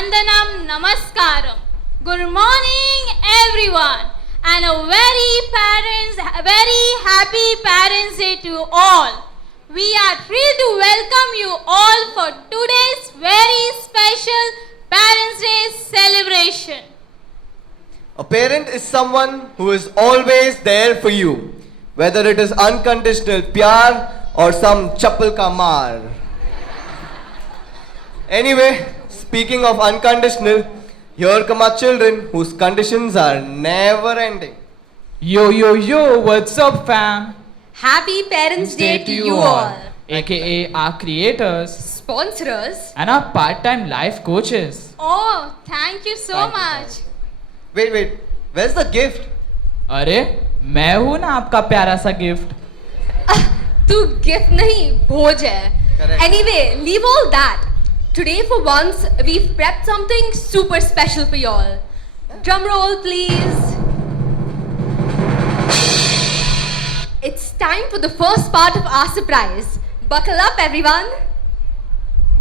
Vandanam Namaskaram. Good morning, everyone, and a very happy Parents' Day to all. We are thrilled to welcome you all for today's very special Parents' Day celebration. A parent is someone who is always there for you, whether it is unconditional pyar or some chappal ka maar. Anyway, speaking of unconditional, here come our children whose conditions are never ending. Yo, what's up, fam? Happy Parents' Day to you all. AKA our creators Sponsors. and our part-time life coaches. Oh, thank you so much. Wait, where's the gift? अरे मैं हूँ ना आपका प्यारा सा gift. तू gift नहीं भोज है. Correct. Anyway, leave all that. Today for once we've prepped something super special for y'all. Drum roll please. It's time for the first part of our surprise. Buckle up everyone.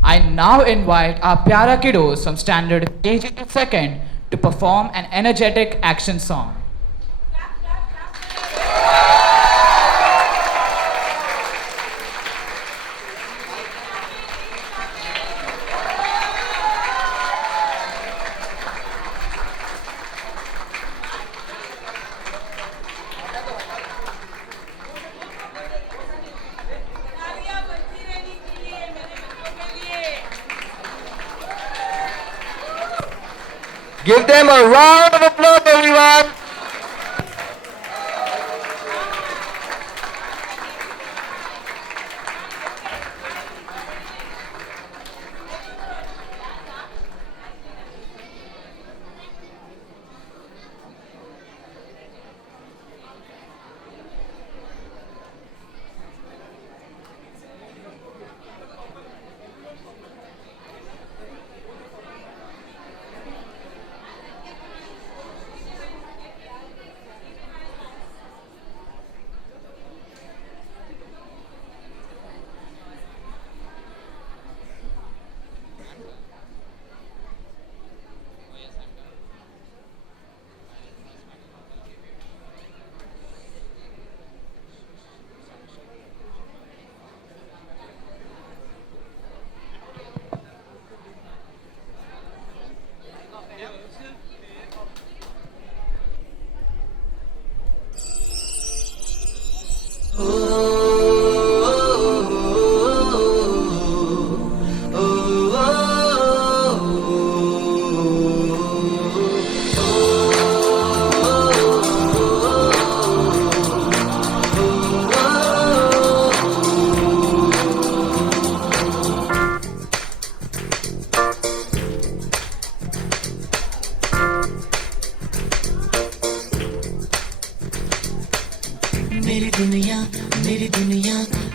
I now invite our pyara kiddos from standard KG to second to perform an energetic action song. Give them a round of applause, everyone.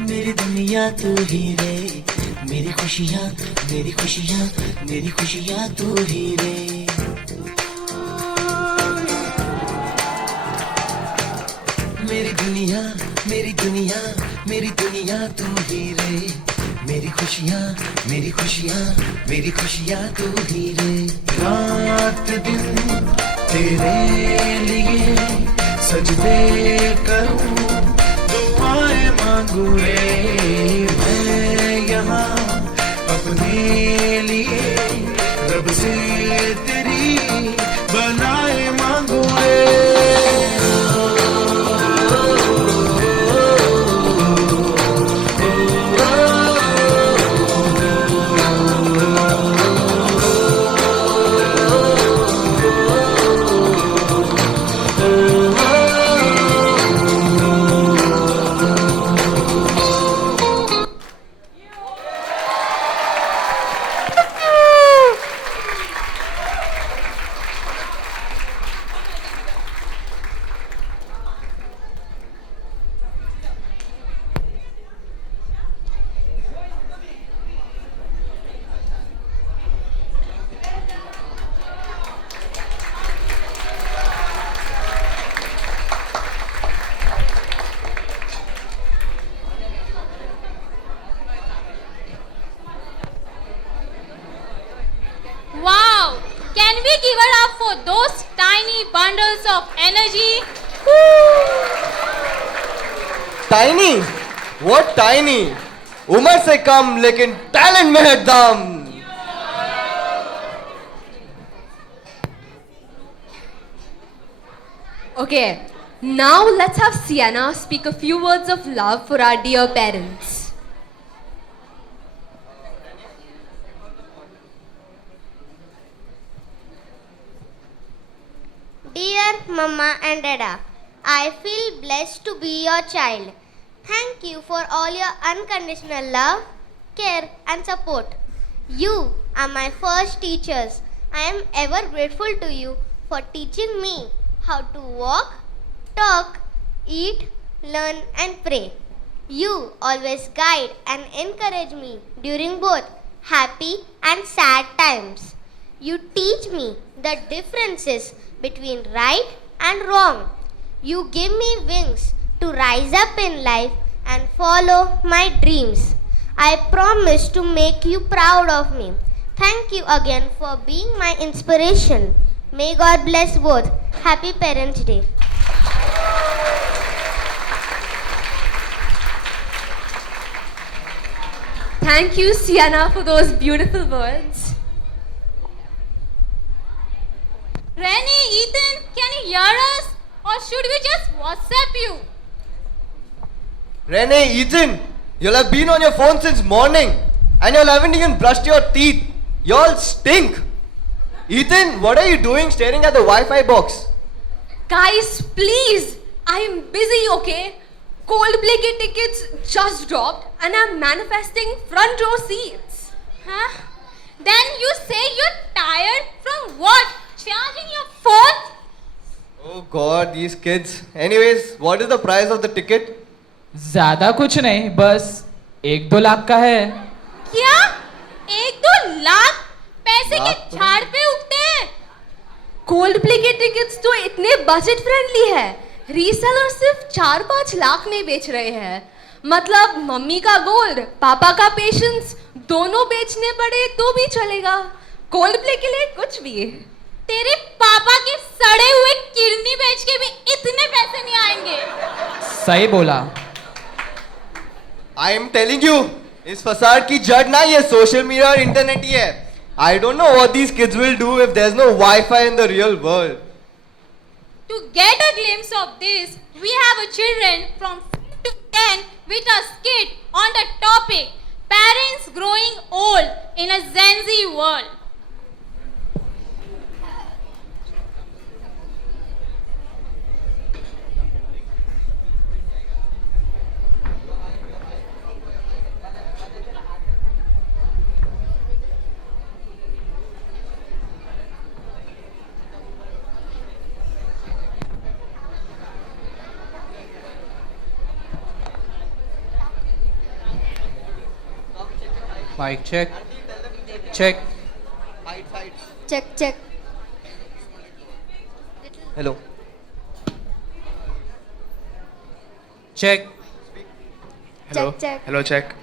मेरी दुनिया तू ही रे. मेरी खुशियाँ तू ही रे. मेरी दुनिया तू ही रे. मेरी खुशियाँ तू ही रे. रात दिन तेरे लिए सजदे करूं, दुआएं मांगू रे. मैं यहाँ अपने लिए रब से तेरी बनाए मांगू रे. for those tiny bundles of energy. Tiny? What tiny? उम्र से कम लेकिन टैलेंट में है दम. Okay, now let's have Sienna speak a few words of love for our dear parents. Dear Mama and Dada, I feel blessed to be your child. Thank you for all your unconditional love, care and support. You are my first teachers. I am ever grateful to you for teaching me how to walk, talk, eat, learn and pray. You always guide and encourage me during both happy and sad times. You teach me the differences between right and wrong. You give me wings to rise up in life and follow my dreams. I promise to make you proud of me. Thank you again for being my inspiration. May God bless both. Happy Parents' Day. Thank you, Sienna, for those beautiful words. Rennie, Ethan, can you hear us? Or should we just WhatsApp you? Renee, Ethan, you'll have been on your phone since morning and you haven't even brushed your teeth. Y'all stink. Ethan, what are you doing staring at the Wi-Fi box? Guys, please, I am busy, okay? Coldplay के tickets just dropped and I'm manifesting front row seats. Huh? Then you say you're tired from what? Charging your phone? Oh God, these kids. Anyways, what is the price of the ticket? ज्यादा कुछ नहीं, बस 1-2 लाख का है. क्या? 1-2 लाख? पैसे लाख के तो झाड़ पे उगते हैं? Coldplay के tickets तो इतने बजट फ्रेंडली है, रीसेलर सिर्फ 4-5 लाख में बेच रहे हैं. मतलब मम्मी का गोल्ड, पापा का पेशेंस, दोनों बेचने पड़े तो भी चलेगा. Coldplay के लिए कुछ भी. तेरे पापा के सड़े हुए किडनी बेच के भी इतने पैसे नहीं आएंगे. सही बोला. I am telling you, इस फसाद की जड़ ना ये सोशल मीडिया और इंटरनेट ही है. I don't know what these kids will do if there's no Wi-Fi in the real world. To get a glimpse of this, we have a children from 5 to 10 with a skit on the topic Parents Growing Old in a Gen Z World. Mic check. Check. Check. Hello. Check. Hello. Check. Hello, check.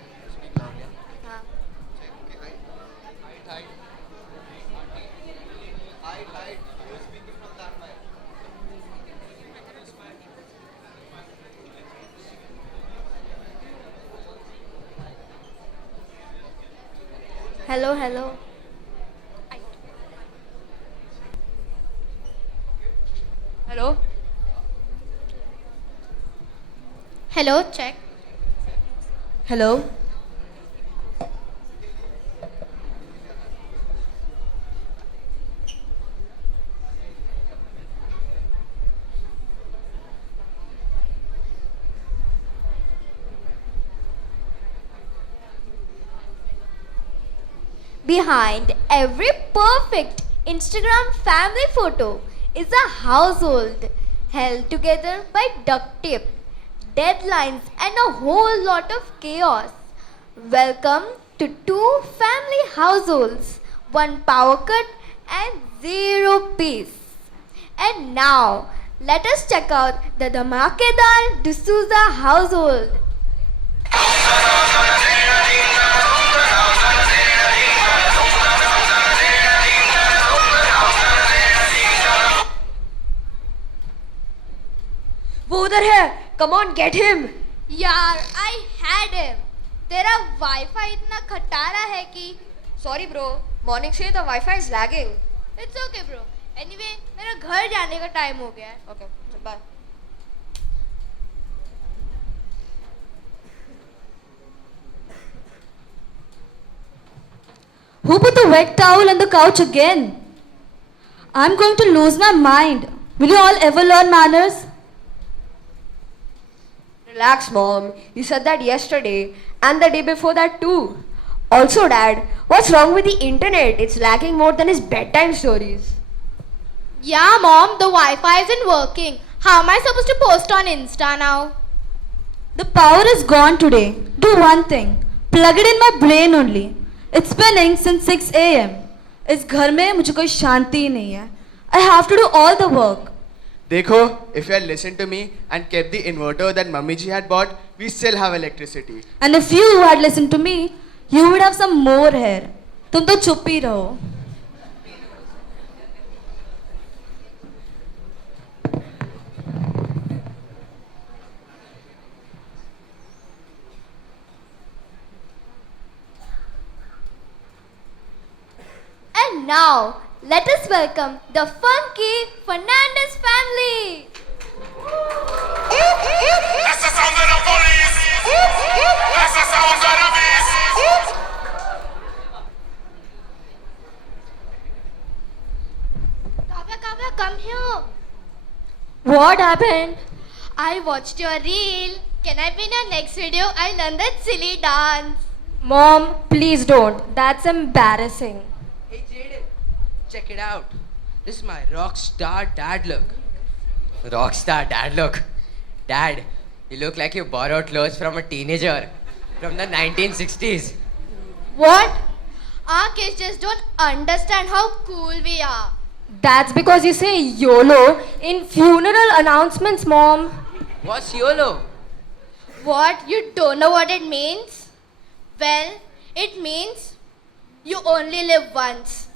Hello. Hello? Hello, check. Hello? Behind every perfect Instagram family photo is a household held together by duct tape, deadlines, and a whole lot of chaos. Welcome to 2 family households, 1 power cut, and 0 peace. And now, let us check out the Dhamakedar D'Souza household. Come on, get him. यार, I had him. तेरा wifi इतना खटारा है कि. Sorry bro, morning से the Wi-Fi is lagging. It's okay bro. Anyway, मेरा घर जाने का टाइम हो गया है. Okay, bye. Who put the wet towel on the couch again? I'm going to lose my mind. Will you all ever learn manners? Relax, mom. You said that yesterday and the day before that too. Also, dad, what's wrong with the internet? It's lagging more than his bedtime stories. Yeah, mom, the Wi-Fi isn't working. How am I supposed to post on Insta now? The power is gone today. Do one thing. Plug it in my brain only. It's spinning since 6 a.m. इस घर में मुझे कोई शांति ही नहीं है. I have to do all the work. Dekho, if you had listened to me and kept the inverter that Mummy ji had bought, we still have electricity. And if you had listened to me, you would have some more hair. तुम तो चुप ही रहो. And now, let us welcome the funky Fernandez family. That's the sound of the police. That's the sound of the beast. Kavya, come here. What happened? I watched your reel. Can I be in your next video? I learned that silly dance. Mom, please don't. That's embarrassing. Hey Jaden, check it out. This is my rock star dad look. Rockstar dad look. Dad, you look like you borrowed clothes from a teenager from the 1960s. What? Our kids just don't understand how cool we are. That's because you say YOLO in funeral announcements, mom. What's YOLO? What? You don't know what it means? Well, it means you only live once.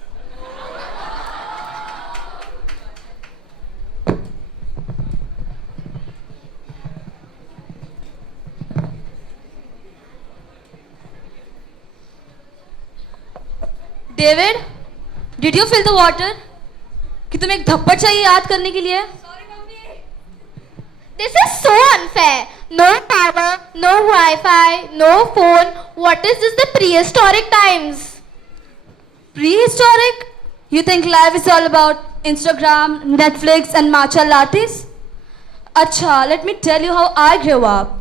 David, did you fill the water? कि तुम्हें एक थप्पड़ चाहिए याद करने के लिए? This is so unfair. No power, no Wi-Fi, no phone. What is this, the prehistoric times? Prehistoric? You think life is all about Instagram, Netflix and matcha lattes? Acha, let me tell you how I grew up.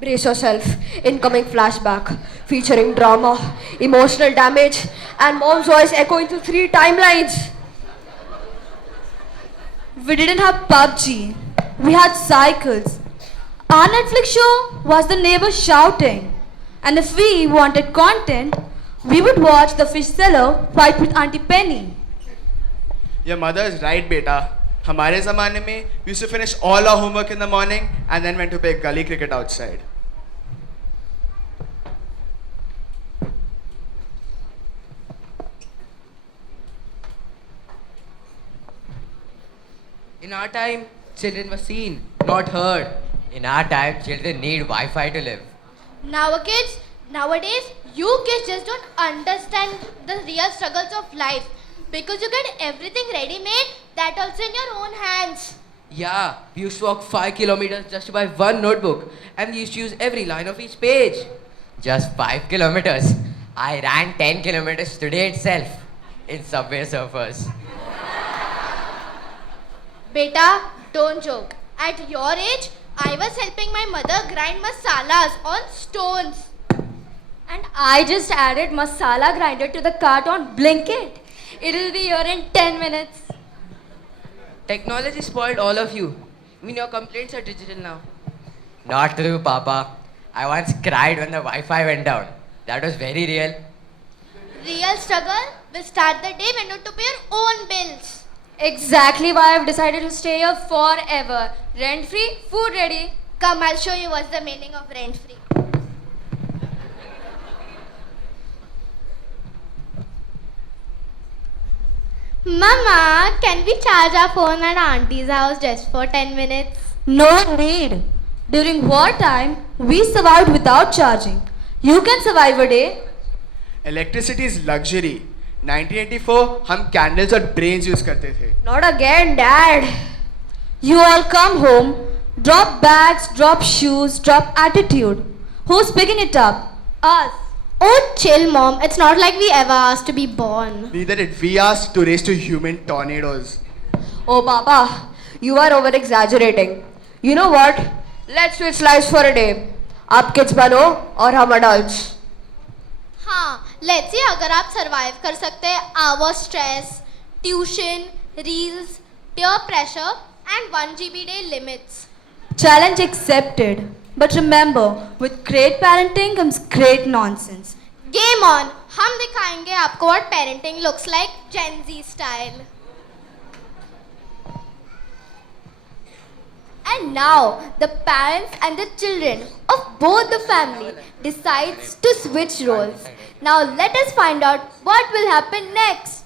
Brace yourself. Incoming flashback featuring drama, emotional damage, and mom's voice echoing through 3 timelines. We didn't have PUBG. We had cycles. Our Netflix show was the neighbors shouting. And if we wanted content, we would watch the fish seller fight with Auntie Penny. Your mother is right, beta. हमारे ज़माने में we used to finish all our homework in the morning and then went to play gully cricket outside. In our time, children were seen, not heard. In our time, children need Wi-Fi to live. Nowadays, you kids just don't understand the real struggles of life. Because you get everything ready-made, that also in your own hands. Yeah, we used to walk 5 kilometers just to buy one notebook, and we used to use every line of each page. Just 5 kilometers. I ran 10 kilometers today itself in Subway Surfers. Beta, don't joke. At your age, I was helping my mother grind masalas on stones. And I just added masala grinder to the cart on Blinkit. It'll be here in 10 minutes. Technology spoiled all of you. Even your complaints are digital now. Not true, Papa. I once cried when the Wi-Fi went down. That was very real. Real struggle will start the day when you have to pay your own bills. Exactly why I've decided to stay here forever. Rent free, food ready. Come, I'll show you what's the meaning of rent-free. Mama, can we charge our phone at auntie's house just for 10 minutes? No need. During wartime, we survived without charging. You can survive a day. Electricity is luxury. 1984 हम candles और brains use करते थे. Not again, Dad. You all come home, drop bags, drop shoes, drop attitude. Who's picking it up? Us. Oh, chill, Mom. It's not like we ever asked to be born. Neither did we ask to raise to human tornadoes. Oh, Papa, you are over exaggerating. You know what? Let's switch lives for a day. आप kids बनो और हम adults. हाँ, let's see अगर आप survive कर सकते हैं our stress, tuition, reels, peer pressure and 1 GB day limits. Challenge accepted. But remember, with great parenting comes great nonsense. Game on. हम दिखाएंगे आपको what parenting looks like Gen Z style. And now the parents and the children of both the family decides to switch roles. Now let us find out what will happen next.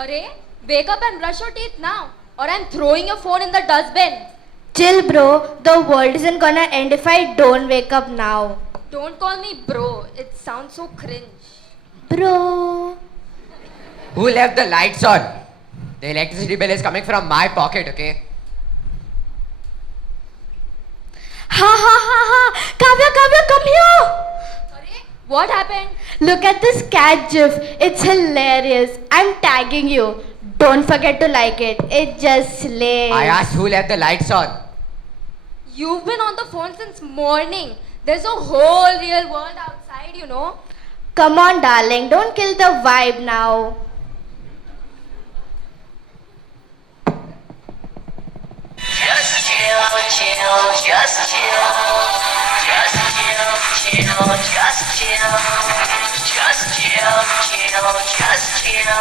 Arey, wake up and brush your teeth now, or I'm throwing your phone in the dustbin. Chill, bro. The world isn't gonna end if I don't wake up now. Don't call me bro. It sounds so cringe. Bro. Who left the lights on? The electricity bill is coming from my pocket, okay? Ha ha ha ha. Kavya, come here. Arey, what happened? Look at this cat gif. It's hilarious. I'm tagging you. Don't forget to like it. It just slays. I asked who left the lights on. You've been on the phone since morning. There's a whole real world outside, you know. Come on, darling. Don't kill the vibe now. Just chill, just chill. Just chill, just chill. Just chill.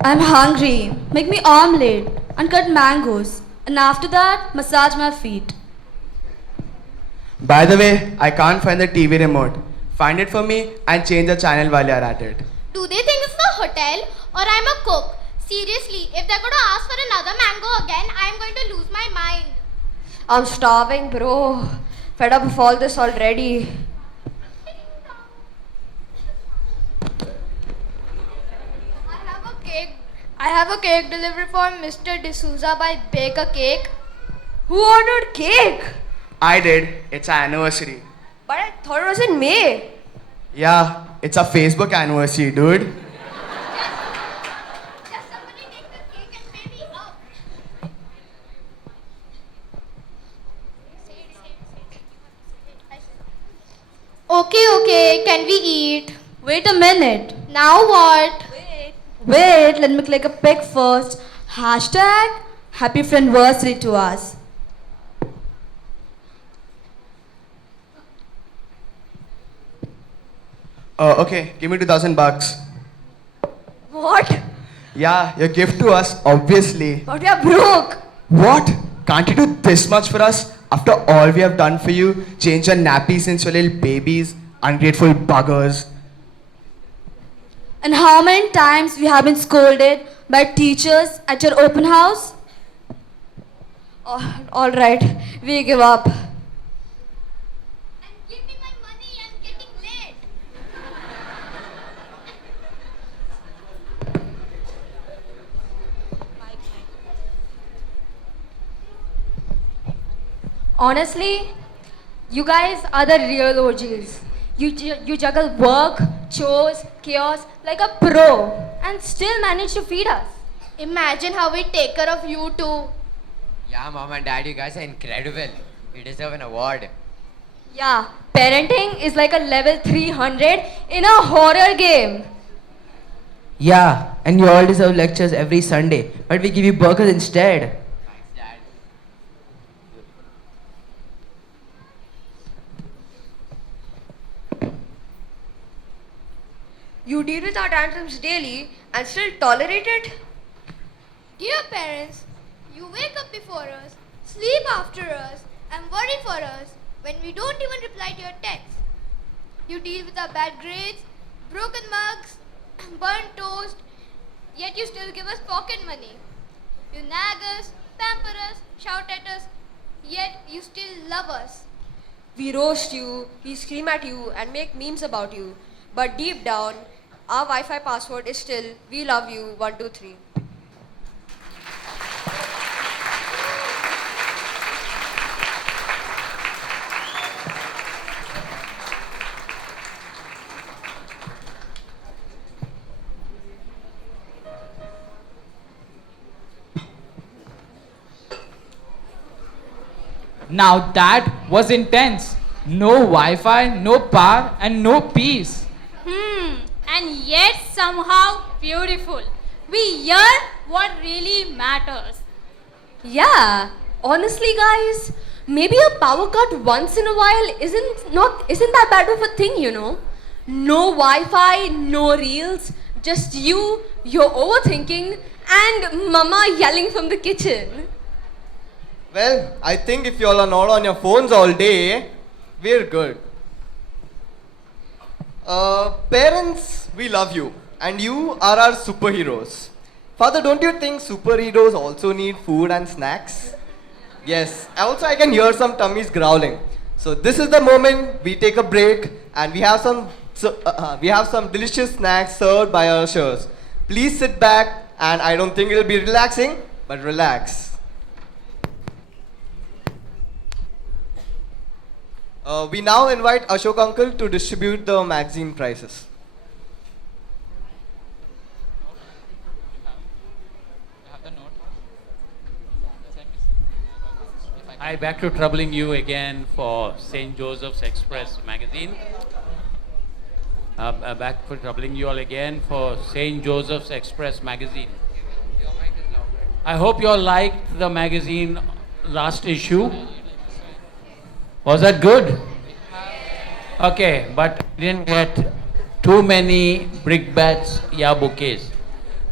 I'm hungry. Make me omelette and cut mangoes. And after that, massage my feet. By the way, I can't find the TV remote. Find it for me and change the channel while you're at it. Do they think it's the hotel or I'm a cook? Seriously, if they're gonna ask for another mango again, I'm going to lose my mind. I'm starving, bro. Fed up with all this already. I have a cake delivery for Mr. D'Souza by Bake a Cake. Who ordered cake? I did. It's our anniversary. But I thought it was in May. Yeah, it's a Facebook anniversary, dude. Just somebody take the cake and pay me up. Okay, can we eat? Wait a minute. Now what? Wait, let me click a pic first. Hashtag happy friendversary to us. Okay, give me $2,000. What? Yeah, your gift to us, obviously. But we are broke. What? Can't you do this much for us? After all we have done for you, change your nappies since you're little babies, ungrateful buggers. And how many times we have been scolded by teachers at your open house? Oh, all right, we give up. And give me my money, I'm getting late. Honestly, you guys are the real OGs. You juggle work, chores, chaos like a pro and still manage to feed us. Imagine how we take care of you too. Yeah, mom and dad, you guys are incredible. You deserve an award. Yeah, parenting is like a level 300 in a horror game. Yeah, and you all deserve lectures every Sunday, but we give you burgers instead. Thanks, dad. You deal with our tantrums daily and still tolerate it? Dear parents, you wake up before us, sleep after us, and worry for us when we don't even reply to your texts. You deal with our bad grades, broken mugs, burnt toast, yet you still give us pocket money. You nag us, pamper us, shout at us, yet you still love us. We roast you, we scream at you, and make memes about you. But deep down, our Wi-Fi password is still "We love you 123." Now that was intense. No Wi-Fi, no power, and no peace. And yet somehow beautiful. We hear what really matters. Yeah, honestly, guys, maybe a power cut once in a while isn't that bad of a thing, you know. No Wi-Fi, no reels, just you, your overthinking, and Mama yelling from the kitchen. Well, I think if you all are not on your phones all day, we're good. Parents, we love you, and you are our superheroes. Father, don't you think superheroes also need food and snacks? Yes, also I can hear some tummies growling. So this is the moment we take a break, and we have some delicious snacks served by our ushers. Please sit back, and I don't think it'll be relaxing, but relax. We now invite Ashok uncle to distribute the magazine prizes. Hi, back to troubling you again for St. Joseph's Express magazine. Back for troubling you all again for St. Joseph's Express magazine. I hope you all liked the magazine last issue. Was that good? Okay, but didn't get too many brickbats bouquets.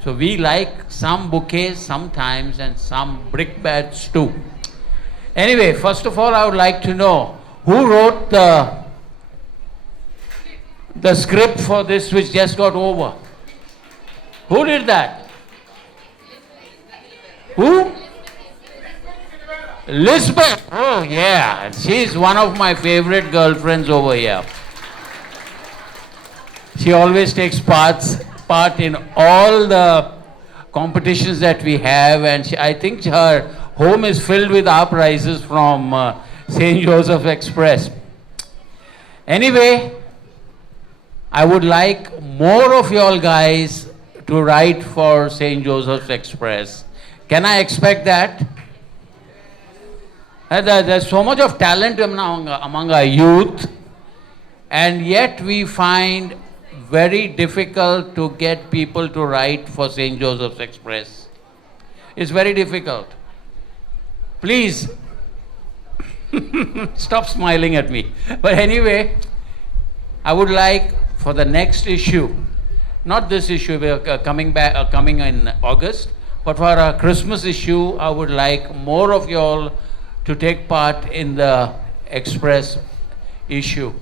So we like some bouquets sometimes and some brickbats too. Anyway, first of all, I would like to know who wrote the script for this which just got over. Who did that? Who? Lisbeth. Oh yeah, she's one of my favorite girlfriends over here. She always takes part in all the competitions that we have, and I think her home is filled with our prizes from St. Joseph Express. Anyway, I would like more of y'all guys to write for St. Joseph's Express. Can I expect that? There's so much of talent among our youth, and yet we find very difficult to get people to write for St. Joseph's Express. It's very difficult. Please, stop smiling at me. But anyway, I would like for the next issue, not this issue, we're coming in August, but for our Christmas issue, I would like more of y'all to take part in the Express issue.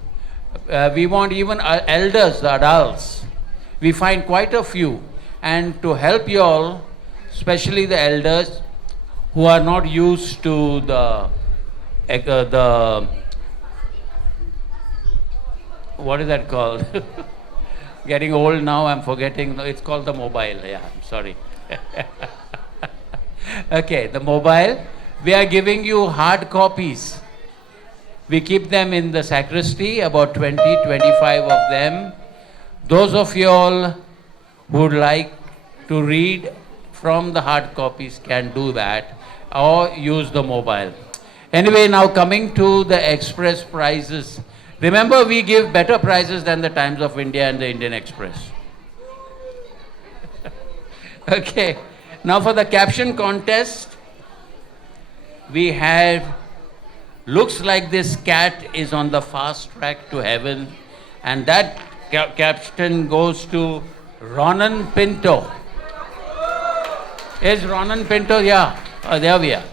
We want even elders, the adults. We find quite a few. And to help you all, especially the elders who are not used to the what is that called? Getting old now, I'm forgetting. It's called the mobile. Yeah, I'm sorry. Okay, the mobile. We are giving you hard copies. We keep them in the sacristy, about 20-25 of them. Those of you all who would like to read from the hard copies can do that or use the mobile. Anyway, now coming to the Express prizes. Remember, we give better prizes than the Times of India and the Indian Express. Okay, now for the caption contest, we have, looks like this cat is on the fast track to heaven, and that caption goes to Ronan Pinto. Is Ronan Pinto? Yeah. Oh, there we are.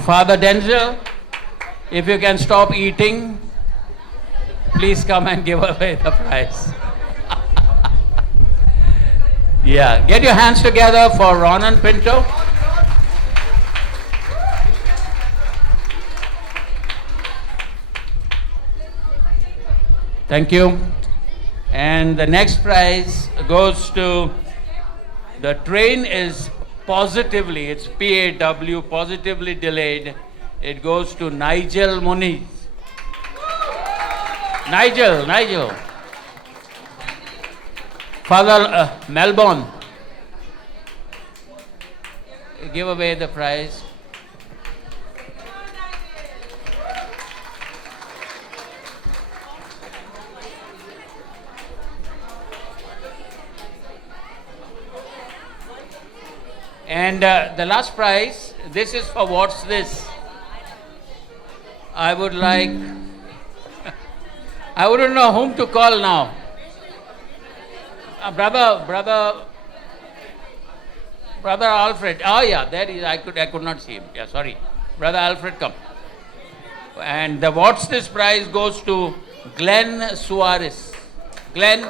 Father Denzel, if you can stop eating, please come and give away the prize. Yeah, get your hands together for Ronan Pinto. Thank you. And the next prize goes to, the train is positively, it's PAW, positively delayed. It goes to Nigel Muniz. Nigel. Father Melbourne, give away the prize. And the last prize, this is for What's This? I would like, I wouldn't know whom to call now. Brother Alfred. Oh yeah, there is. I could not see him. Yeah, sorry. Brother Alfred, come. And the What's This prize goes to Glenn Suarez. Glenn,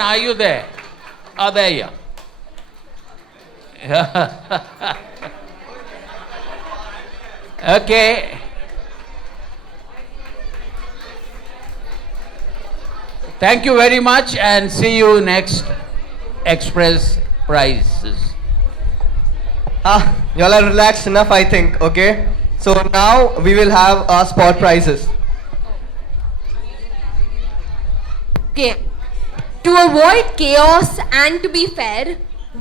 are you there? Oh, there you are. Okay. Thank you very much and see you next Express Prizes. Y'all are relaxed enough, I think, okay? So now we will have our spot prizes. Okay. To avoid chaos and to be fair,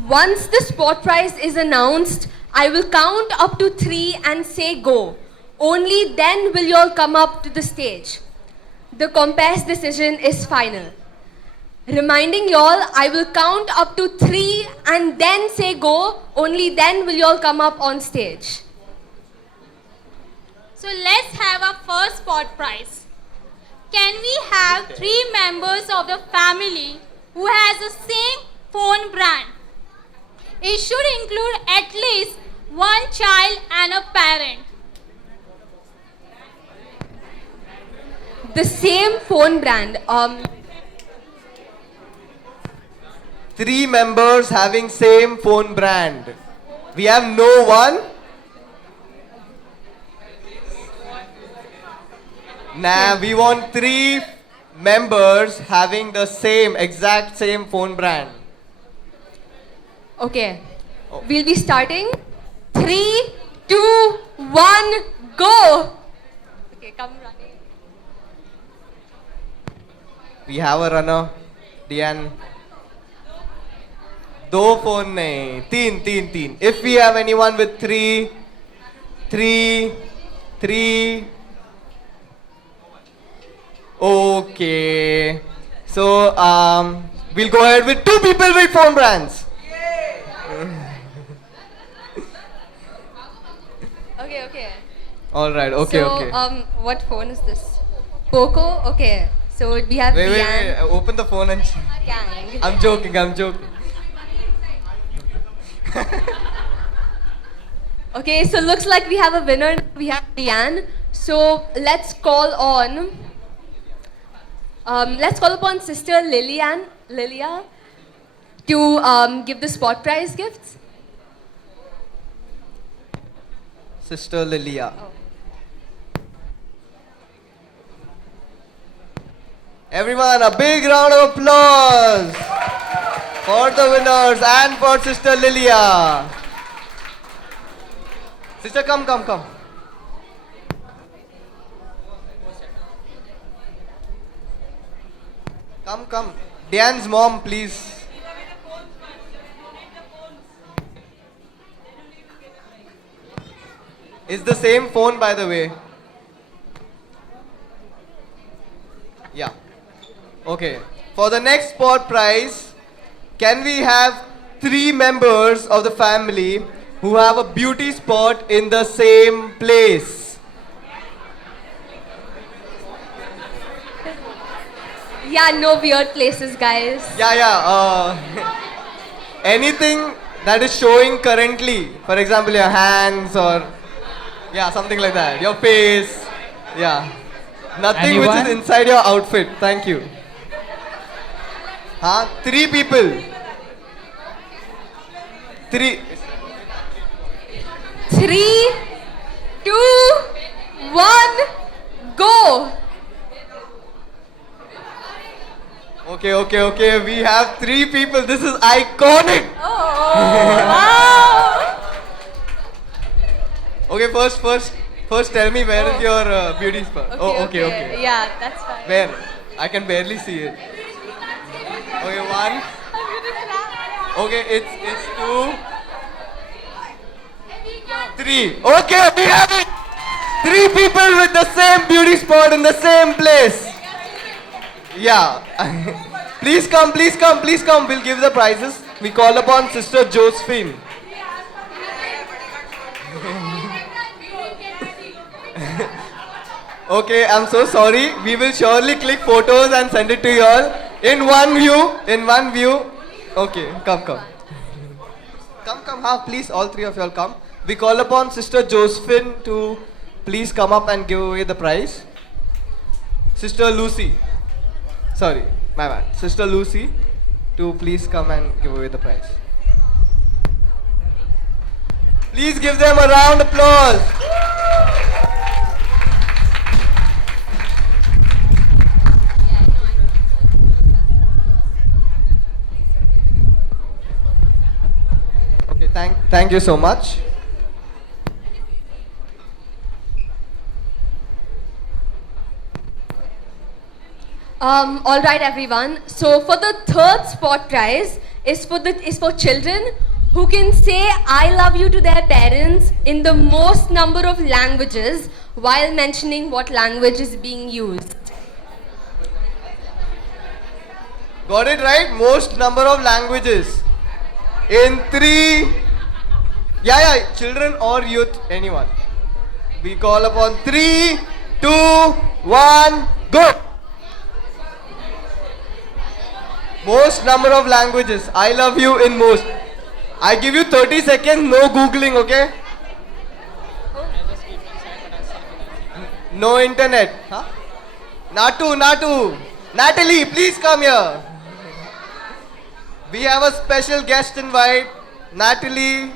once the spot prize is announced, I will count up to 3 and say go. Only then will you all come up to the stage. The compass decision is final. Reminding y'all, I will count up to 3 and then say go. Only then will you all come up on stage. So let's have our first spot prize. Can we have 3 members of the family who has the same phone brand? It should include at least 1 child and a parent. The same phone brand. 3 members having same phone brand. We have no one. Nah, we want 3 members having the exact same phone brand. Okay. We'll be starting. 3, 2, 1, go. Okay, come running. We have a runner. Dian. 2 phone nahi. 3. If we have anyone with 3. Okay. So we'll go ahead with 2 people with phone brands. Okay. All right. Okay. What phone is this? Poco. Okay. So we have Wait. Dian. Open the phone and. Gang. I'm joking. Okay, so looks like we have a winner. We have Dian. So let's call on. Let's call upon Sister Lilia to give the spot prize gifts. Sister Lilia. Everyone, a big round of applause for the winners and for Sister Lilia. Sister, come. Come. Dian's mom, please. It's the same phone, by the way. Yeah. Okay. For the next spot prize, can we have 3 members of the family who have a beauty spot in the same place? Yeah, no weird places, guys. Yeah. Anything that is showing currently, for example, your hands or yeah, something like that. Your face. Yeah. Nothing which Anyone? is inside your outfit. Thank you. Huh? 3 people. 3. 3, 2, 1, go! Okay. We have 3 people. This is iconic. Okay, first tell me where is your beauty spot? Okay. Yeah, that's fine. Where? I can barely see it. Okay, 1. Okay, it's 2. 3. Okay, we have it. 3 people with the same beauty spot in the same place. Yeah. Please come. We'll give the prizes. We call upon Sister Josephine. Okay, I'm so sorry. We will surely click photos and send it to you all. In one view. Okay, come. Come, please, all 3 of you all come. We call upon Sister Josephine to please come up and give away the prize. Sister Lucy. Sorry, my bad. Sister Lucy to please come and give away the prize. Please give them a round of applause. Okay, thank you so much. All right, everyone. So for the third spot prize is for children who can say "I love you" to their parents in the most number of languages while mentioning what language is being used. Got it right? Most number of languages. In 3. Yeah, children or youth, anyone. We call upon 3, 2, 1, go! Most number of languages. I love you in most. I give you 30 seconds, no googling, okay? No internet. Huh? Natu. Natalie, please come here. We have a special guest invite. Natalie.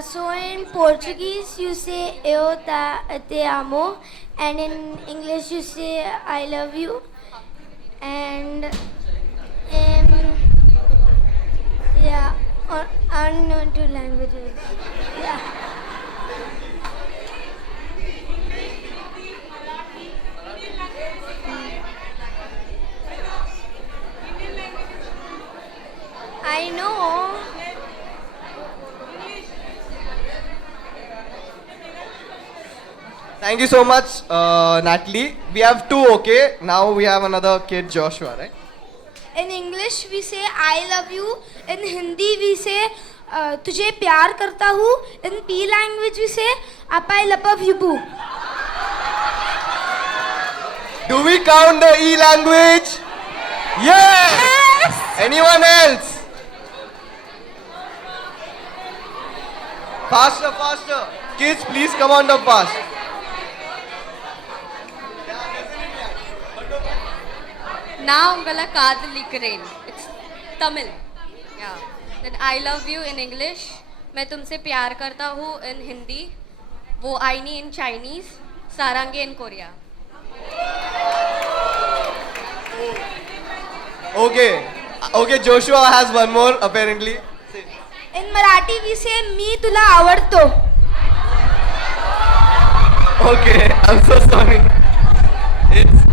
So in Portuguese you say eu te amo, and in English you say I love you, and yeah, or unknown to languages. Yeah. I know. Thank you so much, Natalie. We have 2, okay? Now we have another kid, Joshua, right? In English we say I love you. In Hindi we say तुझे प्यार करता हूँ. In P language we say apai lapap yubu. Do we count the E language? Yes! Anyone else? Faster. Kids, please come on the fast. Now ungala kaadalikareen. It's Tamil. Yeah. Then I love you in English. मैं तुमसे प्यार करता हूँ in Hindi. वो आईनी in Chinese. Sarangi in Korea. Okay, Joshua has one more apparently. In Marathi we say मी तुला आवडतो. Okay, I'm so sorry.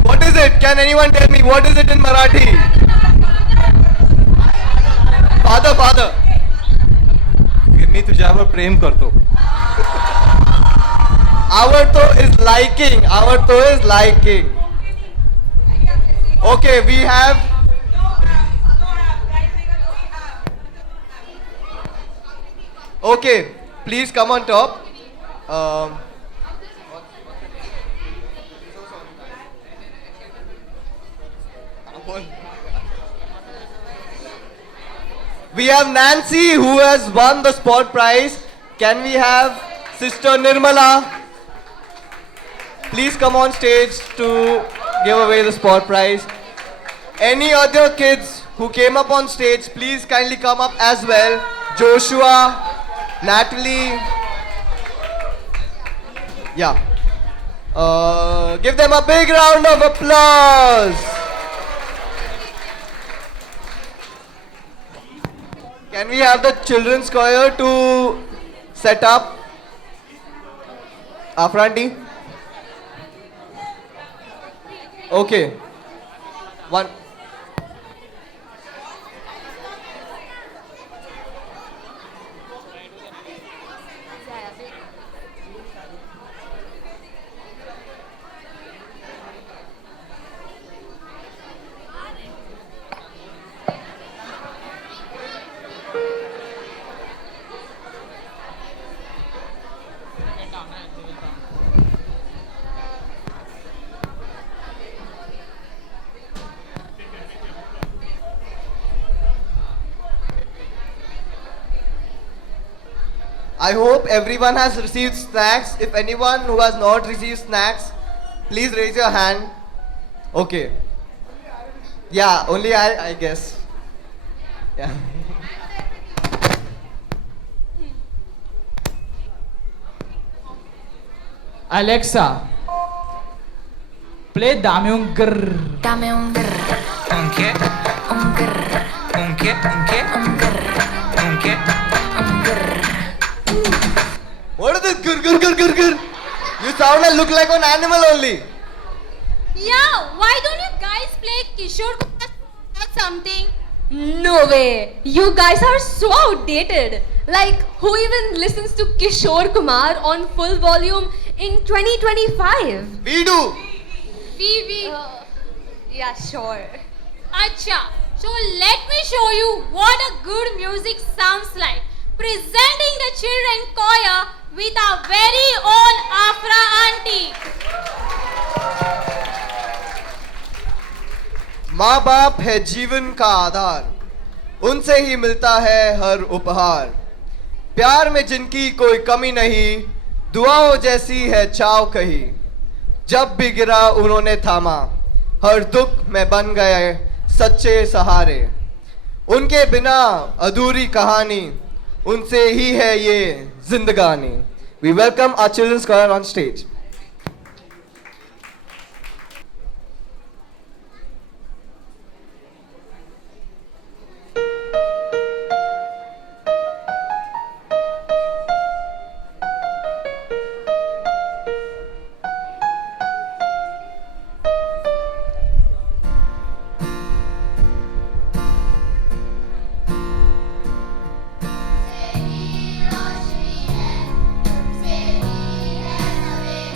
What is it? Can anyone tell me what is it in Marathi? Father. मी तुझ्यावर प्रेम करतो. Avarto is liking. Okay, we have Okay, please come on top. Um, we have Nancy who has won the sport prize. Can we have Sister Nirmala? Please come on stage to give away the sport prize. Any other kids who came up on stage, please kindly come up as well. Joshua, Natalie. Yeah. Give them a big round of applause. Can we have the children's choir to set up? Afranti? Okay. One. I hope everyone has received snacks. If anyone who has not received snacks, please raise your hand. Okay. Yeah, only I guess. Yeah. Alexa, play Dame un grrr. Dame un grrr. ¿Un qué? Un grrr. ¿Un qué? ¿Un qué? Un grrr. ¿Un qué? Un grrr. What is this? Gur, gur, gur, gur, gur. You sound and look like an animal only. Yeah, why don't you guys play Kishore Kumar or something? No way. You guys are so outdated. Like, who even listens to Kishore Kumar on full volume in 2025? We do. We. Yeah, sure. Acha. So let me show you what a good music sounds like. Presenting the children choir with our very own Afra auntie. माँ बाप है जीवन का आधार, उनसे ही मिलता है हर उपहार। प्यार में जिनकी कोई कमी नहीं, दुआओं जैसी है चाव कही। जब भी गिरा उन्होंने थामा, हर दुख में बन गए सच्चे सहारे। उनके बिना अधूरी कहानी, उनसे ही है ये जिंदगानी। We welcome our children's choir on stage. रोशनी है, तुमसे ही है सवेरा।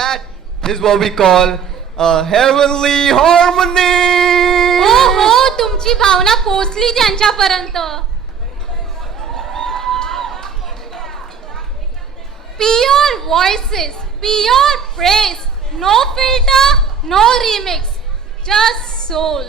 that is what we call a heavenly harmony. हो हो तुमची भावना पोचली त्यांच्यापर्यंत. Pure voices, pure praise, no filter, no remix, just soul.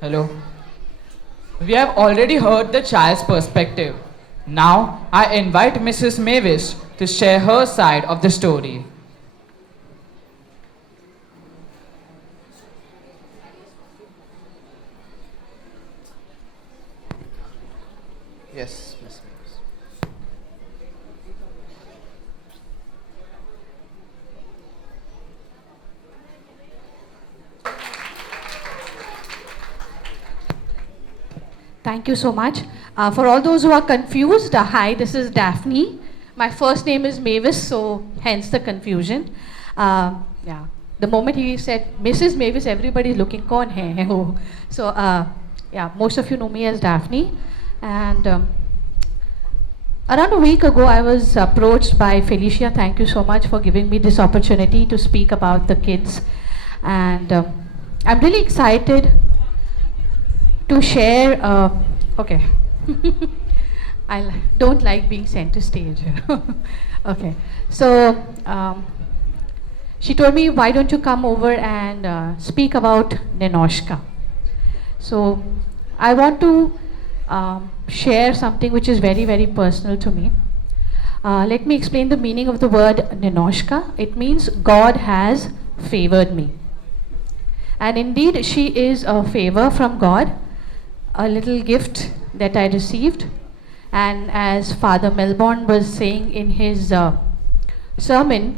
Hello. We have already heard the child's perspective. Now I invite Mrs. Mavis to share her side of the story. Yes, Miss Mavis. Thank you so much. For all those who are confused, hi, this is Daphne. My first name is Mavis, so hence the confusion. Yeah, the moment he said Mrs. Mavis, everybody is looking, "Kaun hai?" Oh. So, yeah, most of you know me as Daphne. And around a week ago, I was approached by Felicia. Thank you so much for giving me this opportunity to speak about the kids. And I'm really excited to share. Okay. I don't like being center stage. Okay. So she told me, why don't you come over and speak about Ninoshka? So I want to share something which is very, very personal to me. Let me explain the meaning of the word Ninoshka. It means God has favored me. And indeed, she is a favor from God, a little gift that I received. And as Father Melbourne was saying in his sermon,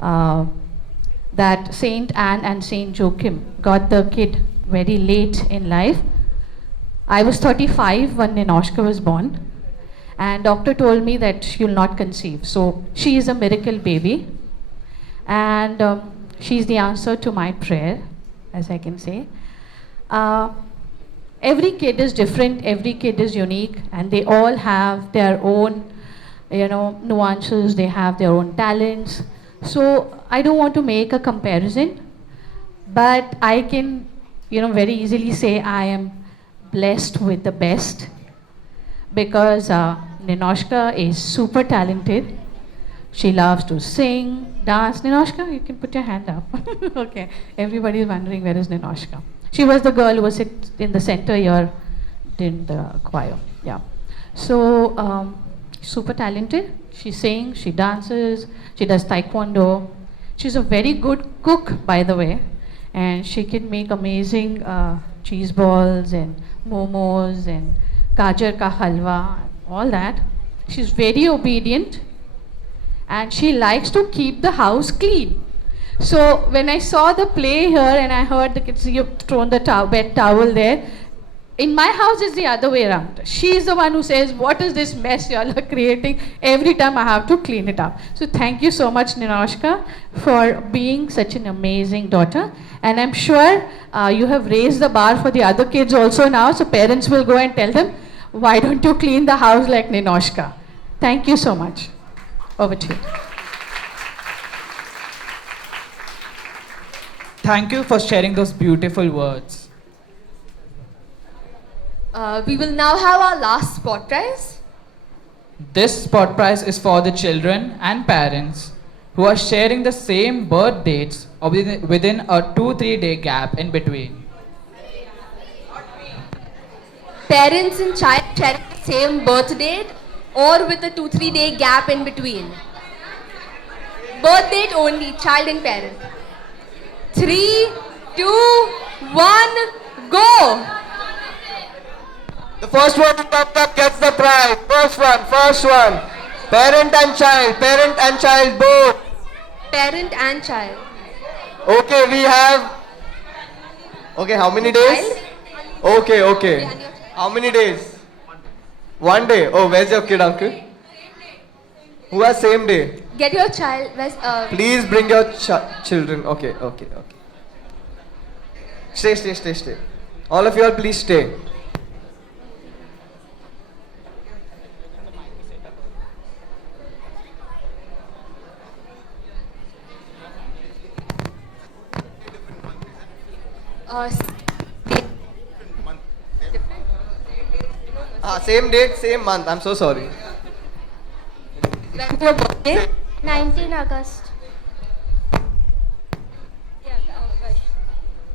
that Saint Anne and Saint Joachim got the kid very late in life. I was 35 when Ninoshka was born, and doctor told me that she'll not conceive. So she is a miracle baby, and she's the answer to my prayer, as I can say. Every kid is different, every kid is unique, and they all have their own, nuances, they have their own talents. So I don't want to make a comparison, but I can, very easily say I am blessed with the best, because Ninoshka is super talented. She loves to sing, dance. Ninoshka, you can put your hand up. Okay, everybody is wondering where is Ninoshka. She was the girl who was in the center here in the choir. Yeah. So, super talented. She sings, she dances, she does taekwondo. She's a very good cook, by the way. And she can make amazing cheese balls and momos and gajar ka halwa, all that. She's very obedient. And she likes to keep the house clean. So when I saw the play here and I heard the kids, you've thrown the wet towel there, in my house it's the other way around. She's the one who says, what is this mess you all are creating? Every time I have to clean it up. So thank you so much, Ninoshka, for being such an amazing daughter. And I'm sure you have raised the bar for the other kids also now, so parents will go and tell them, why don't you clean the house like Ninoshka? Thank you so much. Over to you. Thank you for sharing those beautiful words. We will now have our last spot prize. This spot prize is for the children and parents who are sharing the same birth dates or within a 2-3 day gap in between. Parents and child sharing the same birth date or with a 2-3 day gap in between. Birth date only, child and parent. 3, 2, 1, go! The first one to top up gets the prize. First one. Parent and child both. Parent and child. Okay, we have. Okay, how many days? Okay. How many days? 1 day. Oh, where's your kid, uncle? Who has same day? Get your child. Please bring your children. Okay. Stay. All of you all, please stay. Same date, same month. I'm so sorry. Your birthday? 19 August.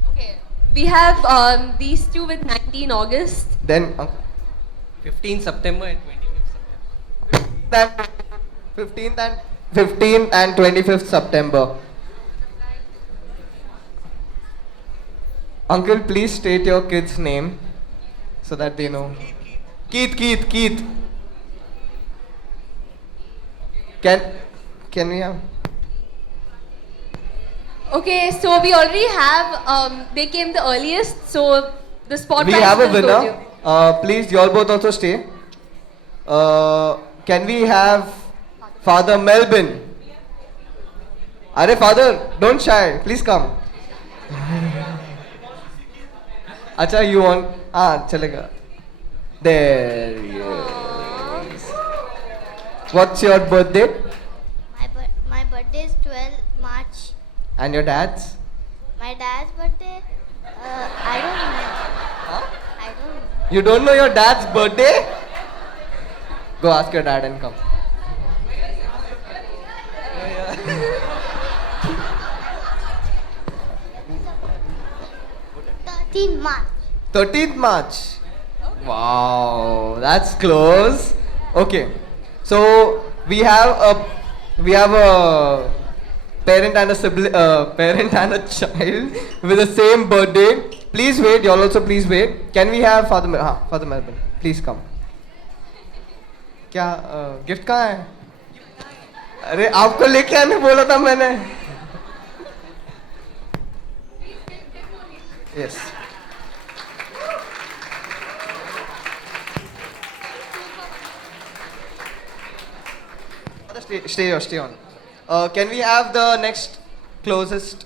Okay. We have these two with 19 August. Then 15th September and 25th September. 15th and 25th September. Uncle, please state your kid's name so that they know. Keith. Can we have? Okay, so we already have. They came the earliest, so the spot. We prize have a will go to you. winner. Please, you all both also stay. Can we have Father Melvin? Arey, Father, don't shy. Please come. Acha, you want? Chalega. There he is. What's your birthday? My birthday is 12 March. And your dad's? My dad's birthday? I don't know. I don't know. You don't know your dad's birthday? Go ask your dad and come. 13 March. 13th March. Wow, that's close. Okay, so we have a parent and a sibling, parent and a child with the same birthday. Please wait. Y'all also please wait. Can we have Father Melvin? Please come. क्या gift कहाँ है? अरे आपको लेके आने बोला था मैंने. Yes. Stay on. Can we have the next closest?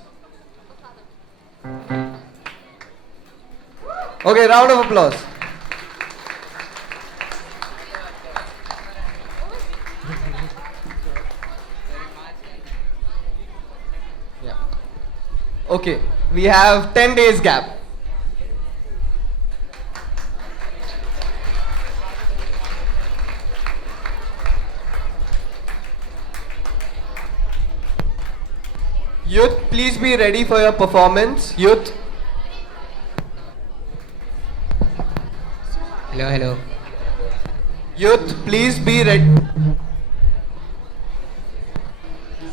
Okay, round of applause. Yeah. Okay, we have 10 days gap. Youth, please be ready for your performance. Youth. Hello. Youth, please be ready.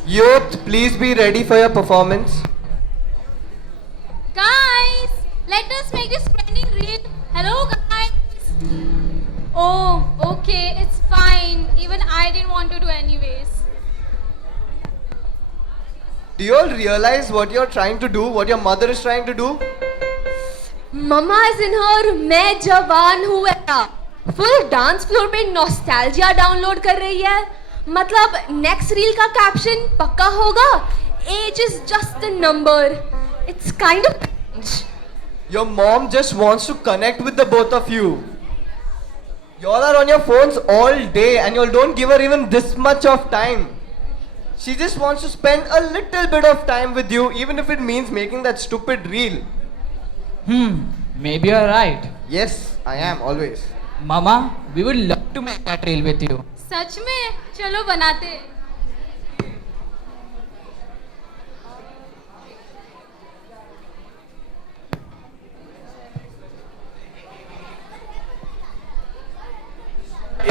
Youth, please be ready for your performance. Guys, let us make this trending reel. Hello, guys. Oh, okay, it's fine. Even I didn't want to do anyways. Do you all realize what you're trying to do? What your mother is trying to do? Mama is in her मैं जवान हूँ era. Full dance floor पे nostalgia download कर रही है. मतलब next reel का caption पक्का होगा. Age is just a number. It's kind of cringe. Your mom just wants to connect with the both of you. Y'all are on your phones all day and y'all don't give her even this much of time. She just wants to spend a little bit of time with you, even if it means making that stupid reel. Maybe you're right. Yes, I am, always. Mama, we would love to make that reel with you. सच में? चलो बनाते.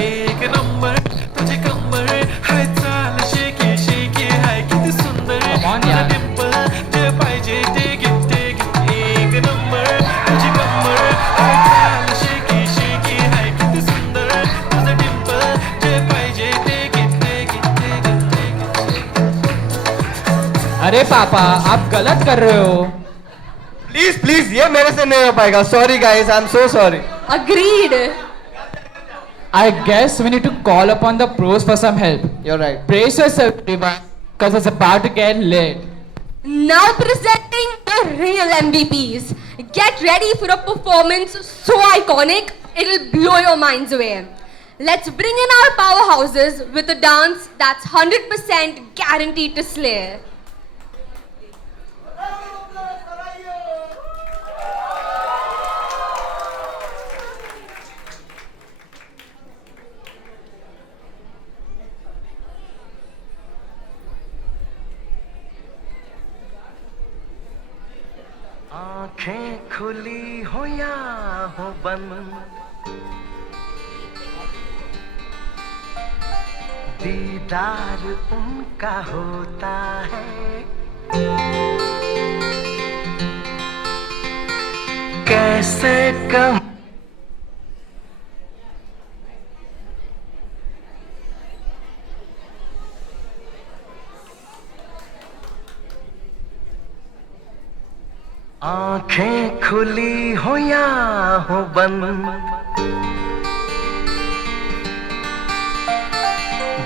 एक number तुझे कमर हाय चाल shaky shaky हाय किती सुंदर तुझा डिंपल जे पाहिजे टेक इट एक नंबर तुझी कमर हाय चाल शेकी शेकी हाय किती सुंदर तुझा डिंपल जे पाहिजे टेक इट अरे पापा, आप गलत कर रहे हो. Please, ये मेरे से नहीं हो पाएगा. Sorry guys, I'm so sorry. Agreed. I guess we need to call upon the pros for some help. You're right. Brace yourself, everyone, because it's about to get lit. Now presenting the real MVPs. Get ready for a performance so iconic, it'll blow your minds away. Let's bring in our powerhouses with a dance that's 100% guaranteed to slay. आँखें खुली हो या हो बंद, दीदार उनका होता है। कैसे कम आँखें खुली हो या हो बंद,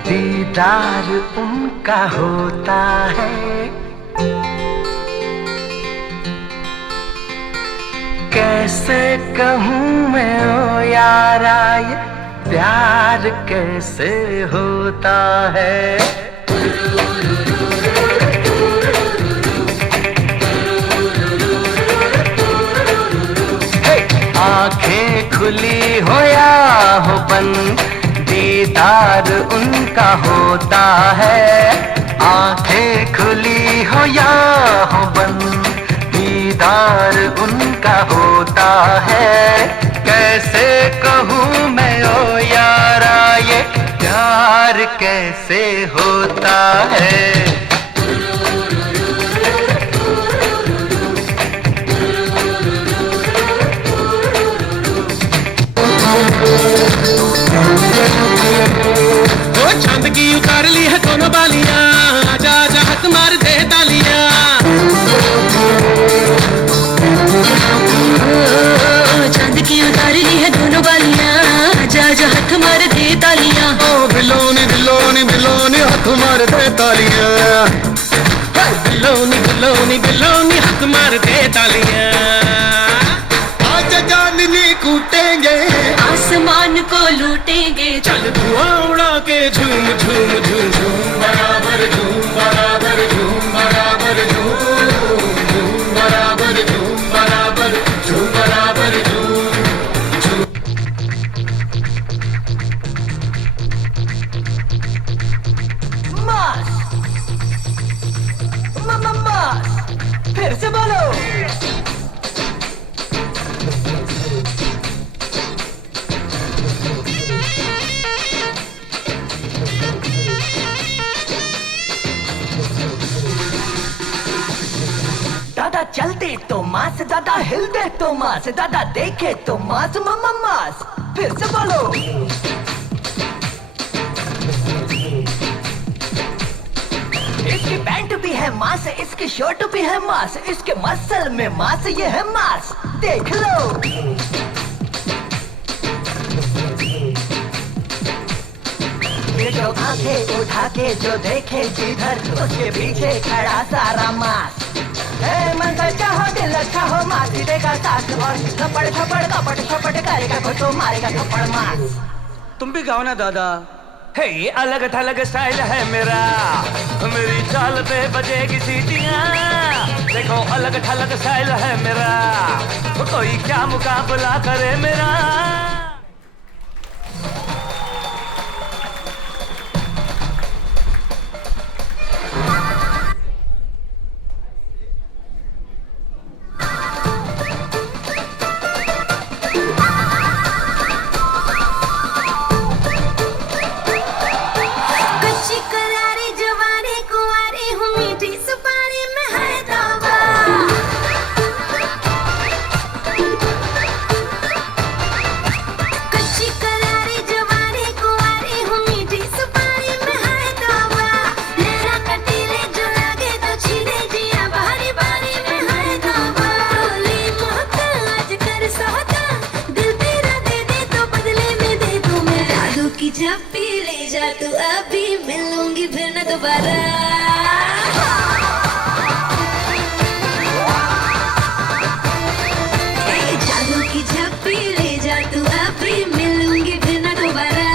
दीदार उनका होता है। कैसे कहूँ मैं ओ यारा ये प्यार कैसे होता है। आँखें खुली हो या हो बंद, दीदार उनका होता है। आँखें खुली हो या हो बंद, दीदार उनका होता है। कैसे कहूँ मैं ओ यारा ये प्यार कैसे होता है। चांद की उतार ली है दोनों बालियां, आजा आजा हाथ मार दे तालियां। चांद की उतार ली है दोनों बालियां, आजा आजा हाथ मार दे तालियां। ओ बिलोनी बिलोनी बिलोनी हाथ मार दे तालियां। बिलोनी बिलोनी बिलोनी हाथ मार दे तालियां। आजा चांदनी कूटेंगे, आसमान को लूटेंगे। चल धुआं उड़ा के झूम झूम झूम झूम बराबर झूम बराबर झूम बराबर झूम झूम बराबर झूम बराबर झूम बराबर झूम मास मास फिर से बोलो। दादा चलते तो मास, दादा हिलते तो मास, दादा देखे तो मास मम्मा मास। फिर से बोलो। इसकी पैंट भी है मास, इसकी शर्ट भी है मास, इसके मसल में मास, ये है मास। देख लो। ये जो आंखें उठा के जो देखे जिधर, उसके पीछे खड़ा सारा मास। मन अच्छा हो दिल अच्छा हो, मास देगा सास और थप्पड़ थप्पड़ कपट छपट करेगा घुटो मारेगा थप्पड़ मास। तुम भी गाओ ना दादा। हे ये अलग थलग स्टाइल है मेरा, मेरी चाल पे बजेगी सीटियां। देखो अलग थलग स्टाइल है मेरा, कोई क्या मुकाबला करे मेरा। जा तू अभी, मिलूंगी फिर न दोबारा। जादू की झप्पी ले जा तू अभी, मिलूंगी फिर न दोबारा।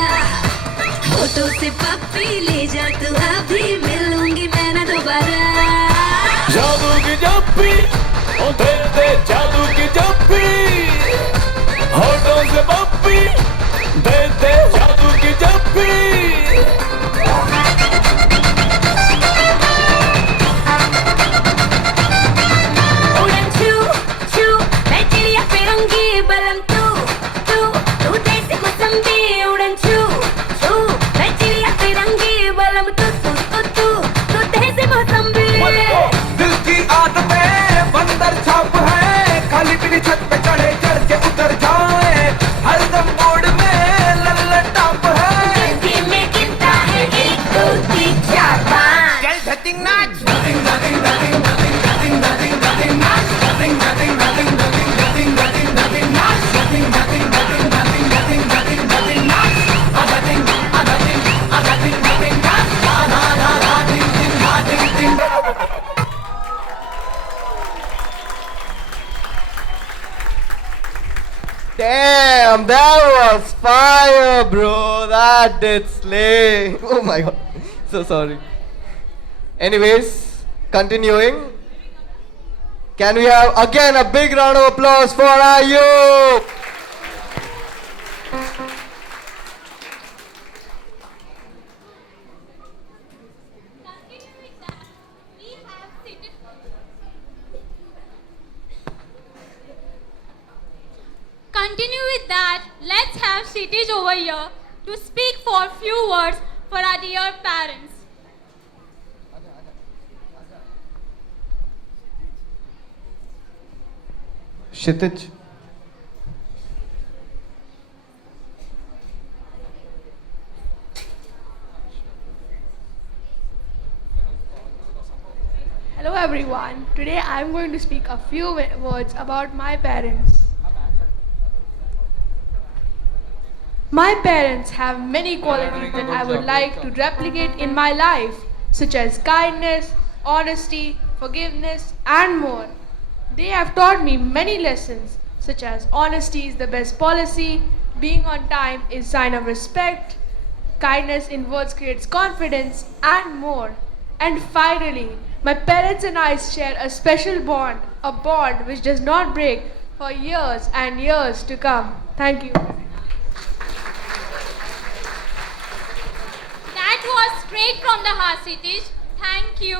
फोटो से पप्पी ले जा तू अभी, मिलूंगी मैं न दोबारा। जादू की जप्पी ओ दे दे, जादू की जप्पी होठों से पप्पी दे दे, जादू की जप्पी। उड़न छू छू मैं चिड़िया फिरूंगी, बलम तू तू तू जैसे मौसम्बी। उड़न छू छू मैं चिड़िया फिरूंगी, बलम तू तू तू तू तू जैसे मौसम्बी। दिल की आदतें बंदर छाप है, खाली पीली छत पे चढ़े चढ़ के उतर जाए, हरदम मोड़ में लल्लन टॉप है। जिंदगी में गिनता है 1 2 3 4 5। चल धतिंग नाच, धतिंग धतिंग धतिंग धतिंग धतिंग धतिंग धतिंग नाच, धतिंग धतिंग धतिंग धतिंग धतिंग धतिंग धतिंग नाच, धतिंग धतिंग धतिंग धतिंग धतिंग धतिंग धतिंग नाच, धतिंग धतिंग धतिंग धतिंग नाच, धा धा धा धा धिंग धिंग धा Dhing Dhing. Damn, that was fire, bro. That did slay. Oh my god. So sorry. Anyways, continuing. Can we have again a big round of applause for Ayub? Continue with that, let's have Kshitij over here to speak for a few words for our dear parents. Kshitij. Hello everyone. Today I am going to speak a few words about my parents. My parents have many qualities that I would like to replicate in my life, such as kindness, honesty, forgiveness, and more. They have taught me many lessons, such as honesty is the best policy, being on time is sign of respect, kindness in words creates confidence, and more. And finally, my parents and I share a special bond, a bond which does not break for years and years to come. Thank you. That was straight from the heart, Kshitij. Thank you.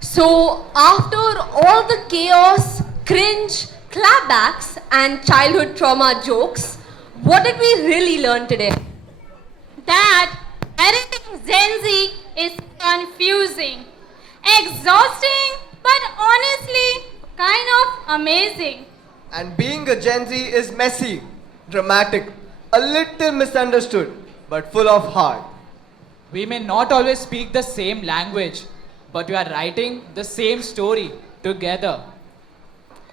So, after all the chaos, cringe, clapbacks, and childhood trauma jokes, what did we really learn today? That parenting Gen Z is confusing, exhausting, but honestly, kind of amazing. And being a Gen Z is messy, dramatic, a little misunderstood, but full of heart. We may not always speak the same language, but we are writing the same story together.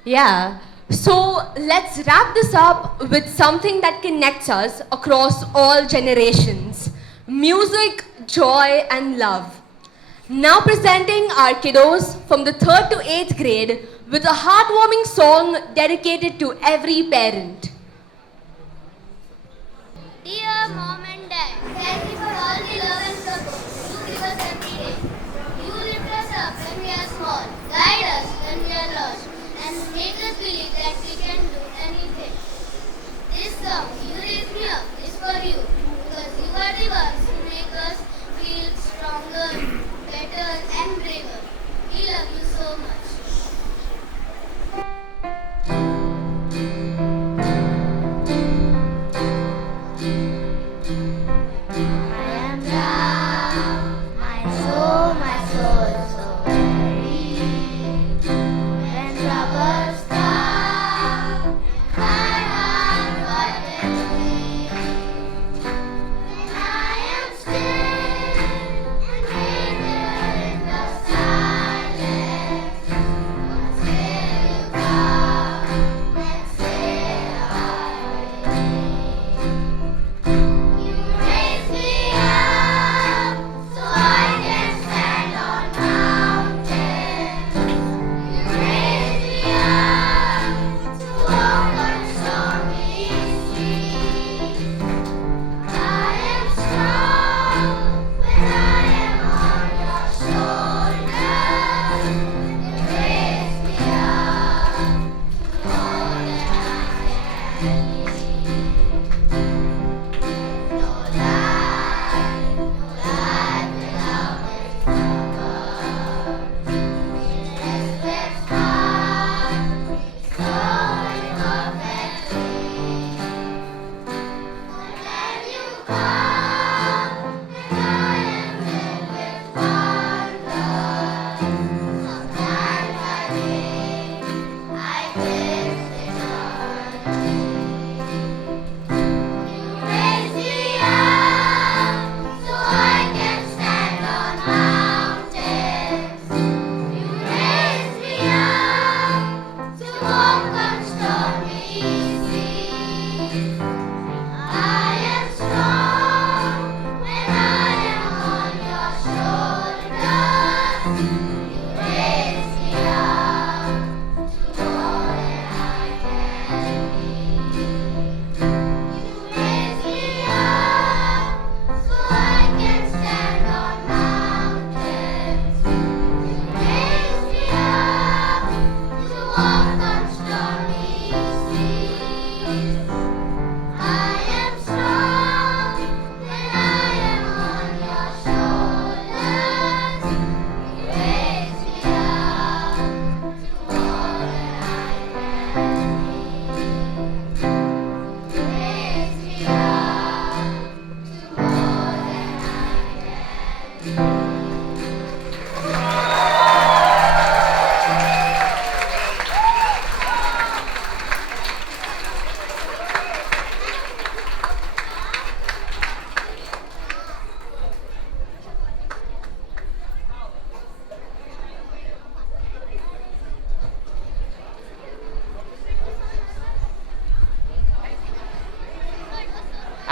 Yeah. So let's wrap this up with something that connects us across all generations. Music, joy, and love. Now presenting our kiddos from the 3rd to 8th grade with a heartwarming song dedicated to every parent. Dear Mom and Dad, thank you for all the love and support you give us every day. You lift us up when we are small, guide us when we are lost, and make us believe that we can do anything. This song, You Raise Me Up, is for you, because you are the ones who make us feel stronger, better, and braver. We love you so much.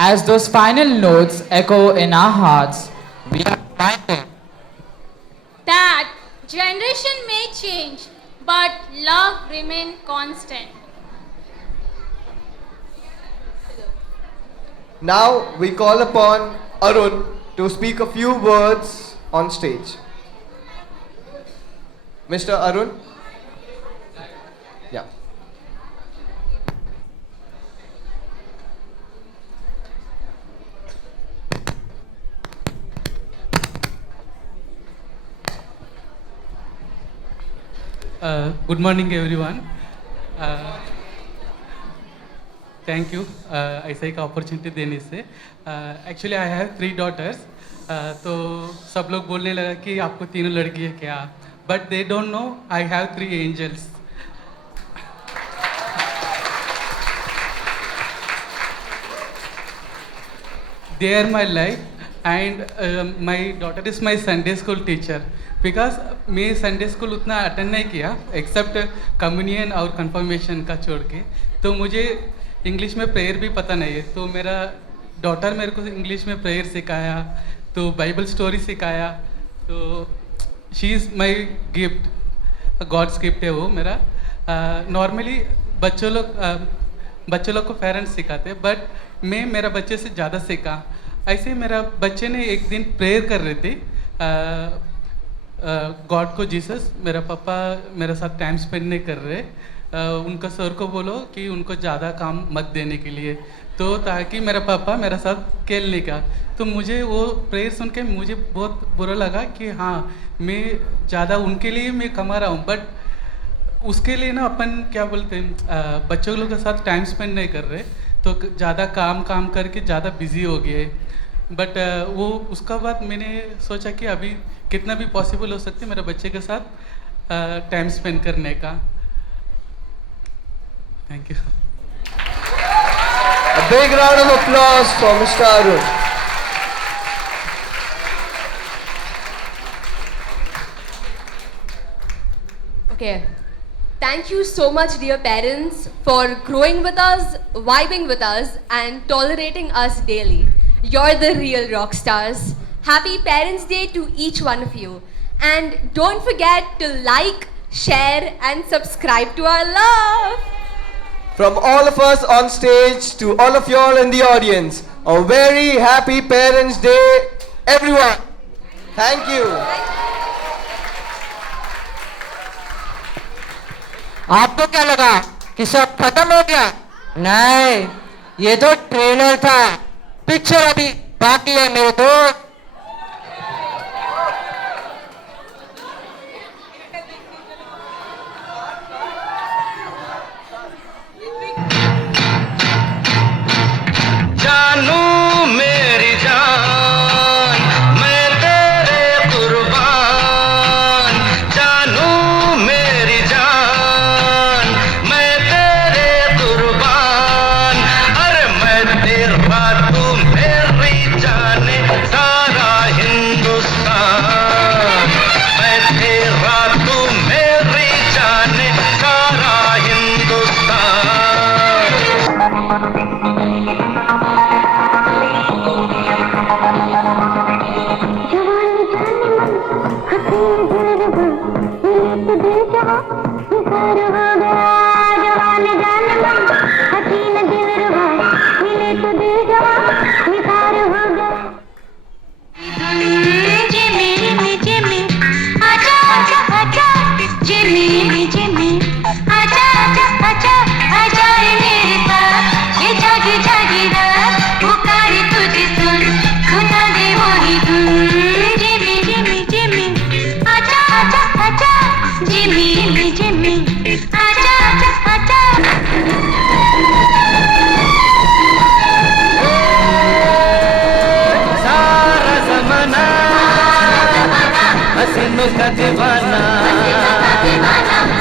As those final notes echo in our hearts, we are reminded that generation may change, but love remain constant. Now we call upon Arun to speak a few words on stage. Mr. Arun? Yeah. Good morning, everyone. Thank you ऐसा एक opportunity देने से. Actually, I have 3 daughters. तो सब लोग बोलने लगा कि आपको 3 लड़की है क्या? But they don't know I have 3 angels. They are my life, and my daughter is my Sunday school teacher. Because मैं संडे स्कूल उतना अटेंड नहीं किया एक्सेप्ट कम्युनियन और कंफर्मेशन का छोड़ के, तो मुझे इंग्लिश में प्रेयर भी पता नहीं है. तो मेरा डॉटर मेरे को इंग्लिश में प्रेयर सिखाया, तो बाइबल स्टोरी सिखाया. तो she is my gift, God's gift है वो मेरा. नॉर्मली बच्चों लोग को पेरेंट्स सिखाते, बट मैं मेरा बच्चे से ज़्यादा सीखा. ऐसे मेरा बच्चे ने एक दिन प्रेयर कर रहे थे गॉड को, जीसस मेरा पापा मेरे साथ टाइम स्पेंड नहीं कर रहे, उनका सर को बोलो कि उनको ज़्यादा काम मत देने के लिए, तो ताकि मेरा पापा मेरे साथ खेलने का. तो मुझे वो प्रेयर सुन के मुझे बहुत बुरा लगा कि हाँ मैं ज़्यादा उनके लिए मैं कमा रहा हूँ, बट उसके लिए ना अपन क्या बोलते हैं बच्चों लोगों के साथ टाइम स्पेंड नहीं कर रहे, तो ज़्यादा काम करके ज़्यादा बिजी हो गए. बट वो उसका बाद मैंने सोचा कि अभी कितना भी पॉसिबल हो सकते मेरे बच्चे के साथ टाइम स्पेंड करने का. Thank you. A big round of applause for Mr. Arun. Okay. Thank you so much, dear parents, for growing with us, vibing with us, and tolerating us daily. You're the real rock stars. Happy Parents' Day to each one of you. And don't forget to like, share, and subscribe to our love. From all of us on stage to all of you all in the audience, a very happy Parents' Day, everyone. Thank you. आपको क्या लगा कि सब खत्म हो गया? नहीं, ये तो ट्रेलर था, पिक्चर अभी बाकी है मेरे दोस्त। जानू मेरी जान, मैं तेरे कुर्बान। जानू मेरी जान, मैं तेरे कुर्बान। अरे मैं तेरा तू मेरी जाने सारा हिंदुस्तान। मैं तेरा तू मेरी जाने सारा सारा ज़माना हसीनों का दीवाना।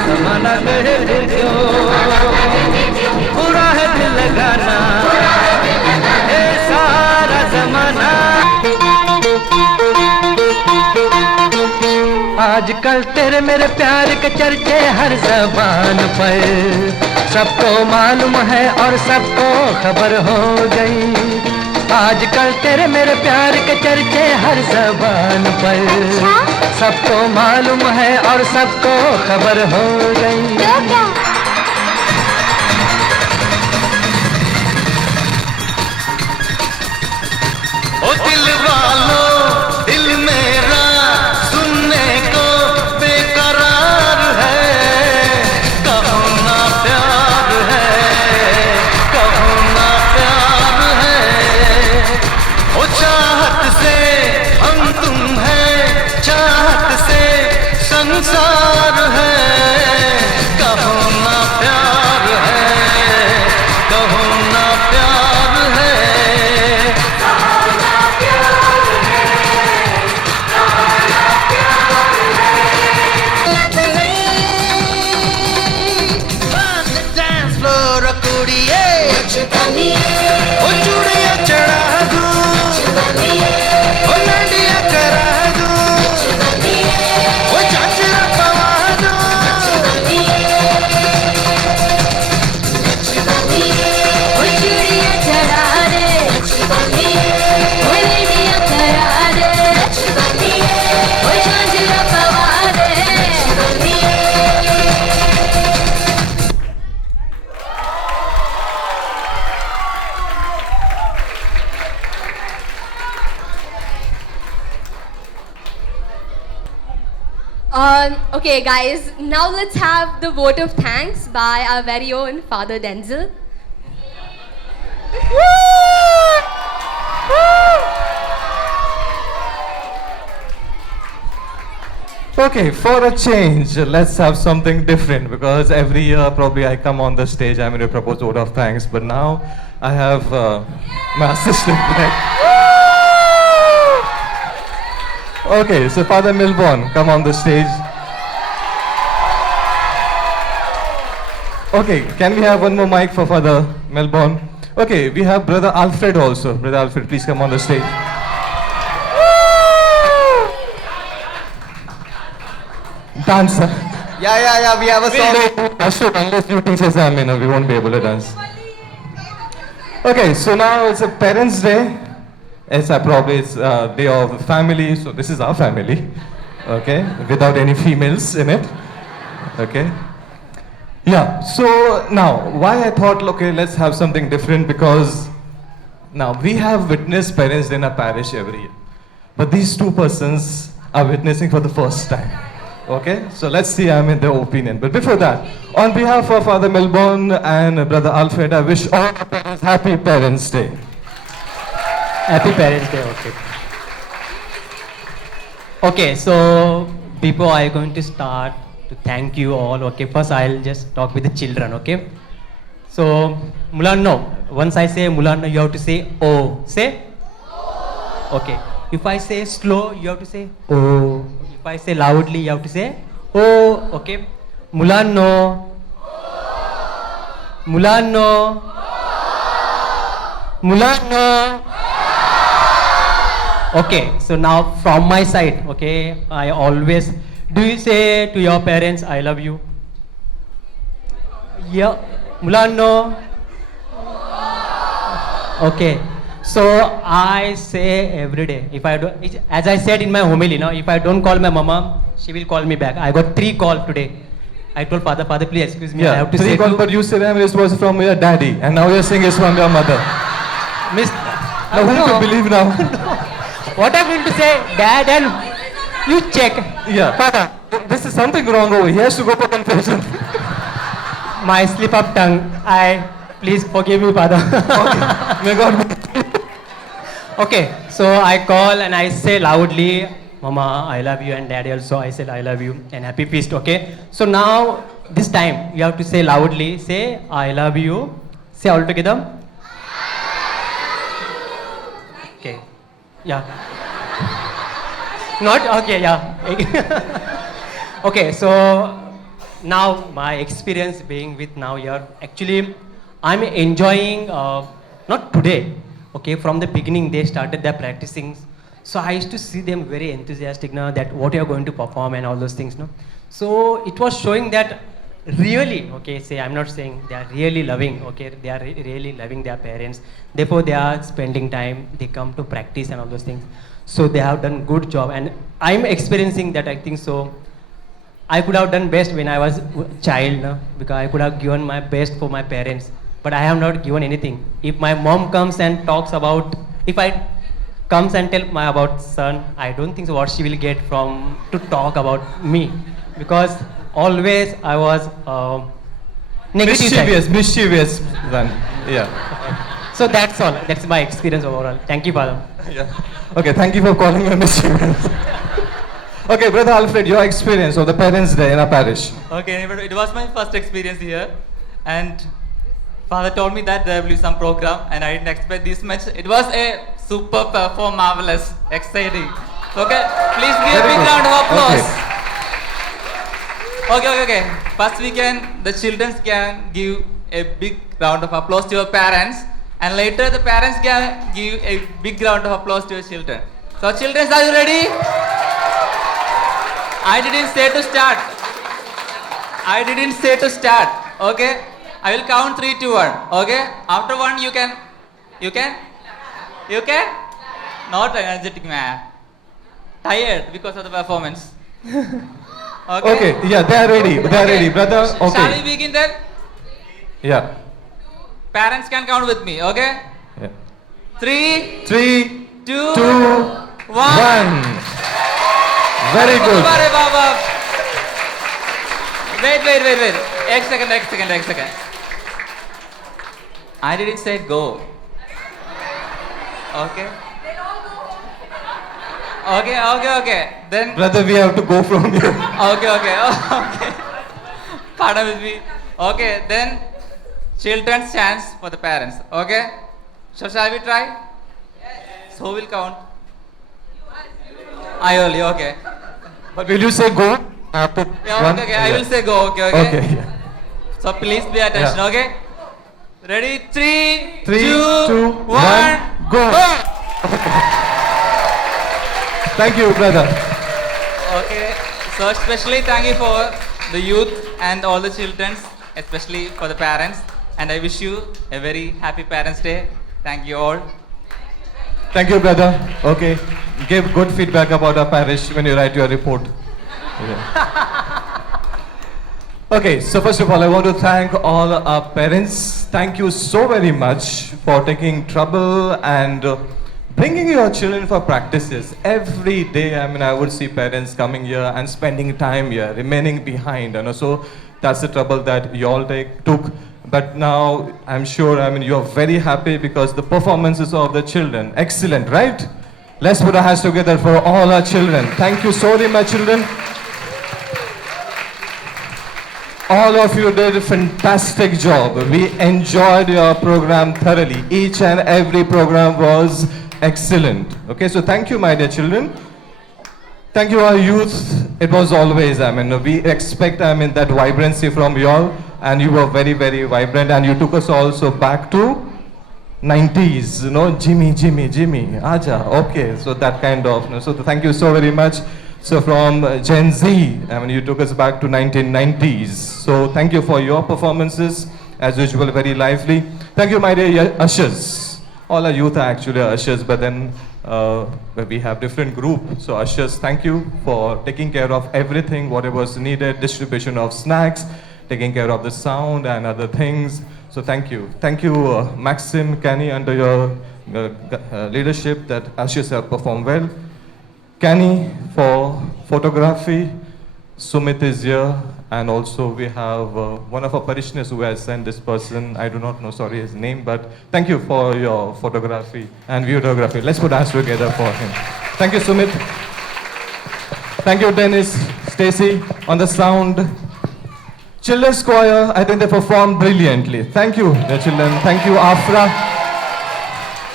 ज़माना कहे फिर क्यों बुरा है दिल लगाना। ए सारा ज़माना। आजकल तेरे मेरे प्यार के चर्चे हर ज़बान पर। सबको मालूम है और सबको खबर हो गई। आजकल तेरे मेरे प्यार के चर्चे हर ज़बान पर। सबको मालूम है और सबको खबर हो गई। ओ दिल वालों, दिल मेरा सुनने को बेकरार है। कहो ना प्यार है, कहो ना प्यार है। ओ चाहत से हम तुम हैं, चाहत से संसार है। कहो ना प्यार है, कहो ना प्यार है। डांस फ्लोर कुड़िए ओ चूड़िया चढ़ा दूं, ओ लड़िया करा दूं, ओ चाचरा पवा दूं। ओ चूड़िया चढ़ा दे, ओ लड़िया करा दे, ओ झांझरा पवा दे। Okay, guys, now let's have the vote of thanks by our very own Father Denzel. Okay, for a change, let's have something different because every year probably I come on the stage, I'm going to propose vote of thanks, but now I have my assistant back. Okay, so Father Milborn, come on the stage. Okay, can we have one more mic for Father Milborn? Okay, we have Brother Alfred also. Brother Alfred, please come on the stage. Dancer. Yeah, we have a song. Unless you teach us, we won't be able to dance. Okay, so now it's a Parents' Day. It's day of family, so this is our family, okay, without any females in it, okay. Yeah, so now, why I thought, okay, let's have something different because now we have witnessed Parents' Day in our parish every year, but these two persons are witnessing for the first time, Okay, so let's see, their opinion. But before that, on behalf of Father Melbourne and Brother Alfred, I wish all the parents happy Parents' Day. Happy Parents' Day, okay. Okay, so before I'm going to start to thank you all, okay, first I'll just talk with the children, okay? So, Mulanno, once I say Mulanno, you have to say oh. Say? Okay. If I say slow, you have to say oh. If I say loudly, you have to say oh, okay? Mulanno. Mulanno. Mulanno. Okay, so now from my side, okay, I always, do you say to your parents, I love you? Yeah, Mulanno. Okay, so I say every day, if I do, as I said in my homily, if I don't call my mama, she will call me back. I got 3 calls today. I told father, please excuse me, I have to 3 say calls, but you said it was from your daddy, and now you're saying it's from your mother. Miss, now who to believe now? What I'm going to say, Dad, and you check. Yeah. Father, this is something wrong over here. He has to go for confession. My slip of tongue. Please forgive me, Father. Okay. May God. Okay, so I call and I say loudly, Mama, I love you, and Daddy also, I said I love you, and happy feast, okay? So now, this time, you have to say loudly, say I love you. Say all together. Okay. Yeah. Not? Okay, yeah. Okay, so now my experience being with now here, actually I'm enjoying, not today, okay, from the beginning they started their practicing. So I used to see them very enthusiastic now that what you are going to perform and all those things. No? So it was showing that really, okay, say I'm not saying they are really loving, okay, they are really loving their parents. Therefore they are spending time, they come to practice and all those things. So they have done good job, and I'm experiencing that. I think so. I could have done best when I was a child, no? Because I could have given my best for my parents, but I have not given anything. If my mom comes and talks about, if I comes and tell my about son, I don't think so what she will get from to talk about me, because always I was negative. Mischievous then. Yeah. So that's all. That's my experience overall. Thank you, Father. Yeah. Okay, thank you for calling me mischievous. Okay, Brother Alfred, your experience of the Parents' Day in our parish. Okay, but it was my first experience here, and Father told me that there will be some program, and I didn't expect this much. It was a super perform, marvelous, exciting. Okay, please give a big round of applause. Okay. First the children can give a big round of applause to your parents, and later the parents can give a big round of applause to your children. So children, are you ready? I didn't say to start. Okay, I will count 3, 2, 1. Okay, after 1 you can. Not energetic, man. Tired because of the performance. Okay, yeah, they are ready, brother. Okay. Shall we begin then? Yeah. Parents can count with me, okay? Yeah. 3, 2, 1. Very good. Wait. एक second. I didn't say go. Okay. Then. Brother, we have to go from here. Okay. Pardon with me. Okay, then children's chance for the parents. Okay. So shall we try? Yes. So we'll count. I only. Okay. But will you say go? Yeah, okay. I will say go. Okay. Yeah. So please pay attention. Yeah. Okay. Ready? 3, 2, 1, go. Thank you, brother. Okay. So especially thank you for the youth and all the children, especially for the parents. And I wish you a very happy Parents' Day. Thank you all. Thank you, brother. Okay. Give good feedback about our parish when you write your report. Yeah. Okay, so first of all, I want to thank all our parents. Thank you so very much for taking trouble and bringing your children for practices. Every day, I would see parents coming here and spending time here, remaining behind, So that's the trouble that you all took. But now, I'm sure, you're very happy because the performances of the children, excellent, right? Let's put our hands together for all our children. Thank you so much, children. All of you did a fantastic job. We enjoyed your program thoroughly. Each and every program was excellent. Okay, so thank you, my dear children. Thank you, our youth. It was always, we expect, that vibrancy from you all. And you were very, very vibrant. And you took us also back to 90s, Jimmy, Aja. Okay, so that kind of, so thank you so very much. So from Gen Z, you took us back to 1990s. So thank you for your performances, as usual, very lively. Thank you, my dear ushers. All our youth are actually ushers, but then we have different groups. So ushers, thank you for taking care of everything, whatever was needed, distribution of snacks, taking care of the sound and other things. So thank you. Thank you, Maxim, Kenny, under your leadership that ushers have performed well. Kenny for photography, Sumit is here, and also we have one of our parishioners who has sent this person, I do not know, sorry, his name, but thank you for your photography and videography. Let's put hands together for him. Thank you, Sumit. Thank you, Dennis, Stacy, on the sound. Children's choir, I think they performed brilliantly. Thank you, the children. Thank you, Afra.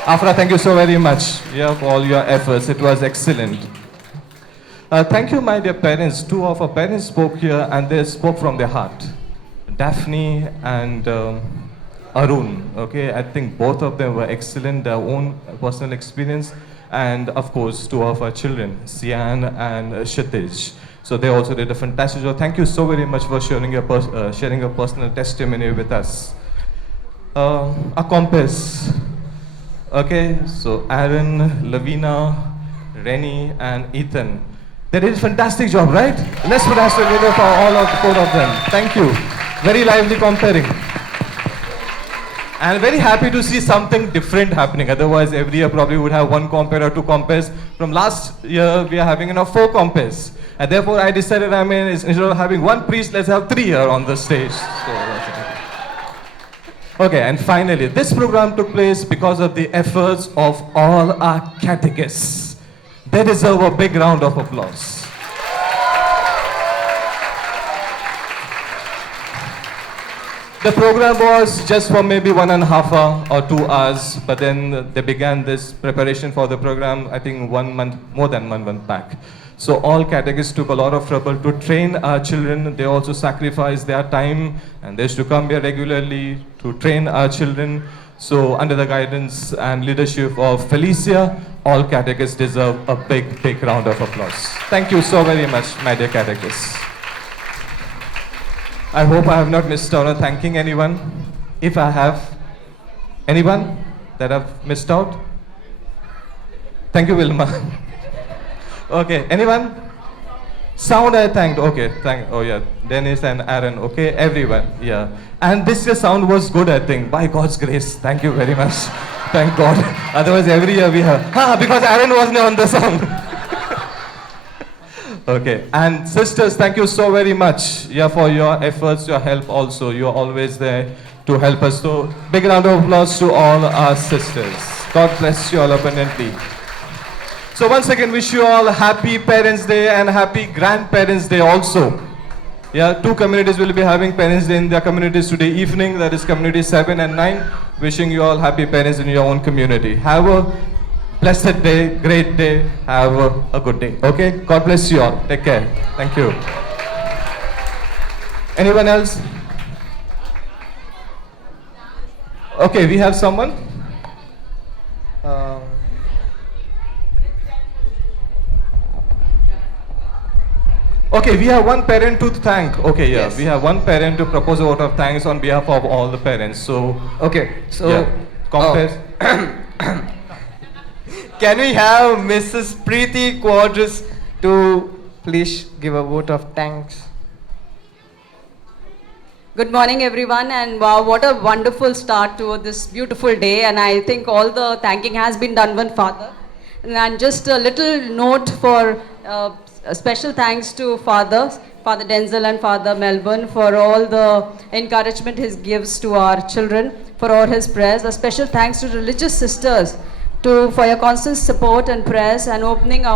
Afra, thank you so very much for all your efforts. It was excellent. Thank you, my dear parents. Two of our parents spoke here and they spoke from their heart. Daphne and Arun. Okay, I think both of them were excellent, their own personal experience. And of course, two of our children, Sian and Kshitij. So they also did a fantastic job. Thank you so very much for sharing your personal testimony with us. A compass. Okay, so Aaron, Lavina, Rennie, and Ethan. They did a fantastic job, right? Let's put hands together for all of the four of them. Thank you. Very lively comparing. And very happy to see something different happening. Otherwise, every year probably would have one compare or two compares. From last year, we are having 4 compares. And therefore, I decided, instead of having one priest, let's have 3 here on the stage. Okay, and finally, this program took place because of the efforts of all our catechists. They deserve a big round of applause. The program was just for maybe 1.5 hours or 2 hours, but then they began this preparation for the program, I think 1 month, more than 1 month back. So all catechists took a lot of trouble to train our children. They also sacrificed their time and they used to come here regularly to train our children. So under the guidance and leadership of Felicia, all catechists deserve a big, big round of applause. Thank you so very much, my dear catechists. I hope I have not missed out on thanking anyone. If I have, anyone that I've missed out? Thank you, Wilma. Okay, anyone? Sound I thanked, okay, oh yeah, Dennis and Aaron, okay, everyone, yeah. And this year's sound was good, I think, by God's grace. Thank you very much. Thank God. Otherwise, every year we have, because Aaron wasn't on the sound. Okay, and sisters, thank you so very much, for your efforts, your help also. You're always there to help us. So, big round of applause to all our sisters. God bless you all abundantly. So once again, wish you all a happy Parents' Day and happy Grandparents' Day also. Yeah, 2 communities will be having Parents' Day in their communities today evening. That is community 7 and 9. Wishing you all happy parents in your own community. Have a blessed day, great day. Have a good day. Okay? God bless you all. Take care. Thank you. Anyone else? Okay, we have someone. Okay, we have one parent to thank. Okay, yeah, yes. We have one parent to propose a vote of thanks on behalf of all the parents. So, okay, so compare. Can we have Mrs. Preeti Quadras to please give a vote of thanks? Good morning, everyone, and wow, what a wonderful start to this beautiful day. And I think all the thanking has been done by Father. And just a little note for a special thanks to Father Denzel and Father Melbourne for all the encouragement he gives to our children, for all his prayers. A special thanks to religious sisters for your constant support and prayers and opening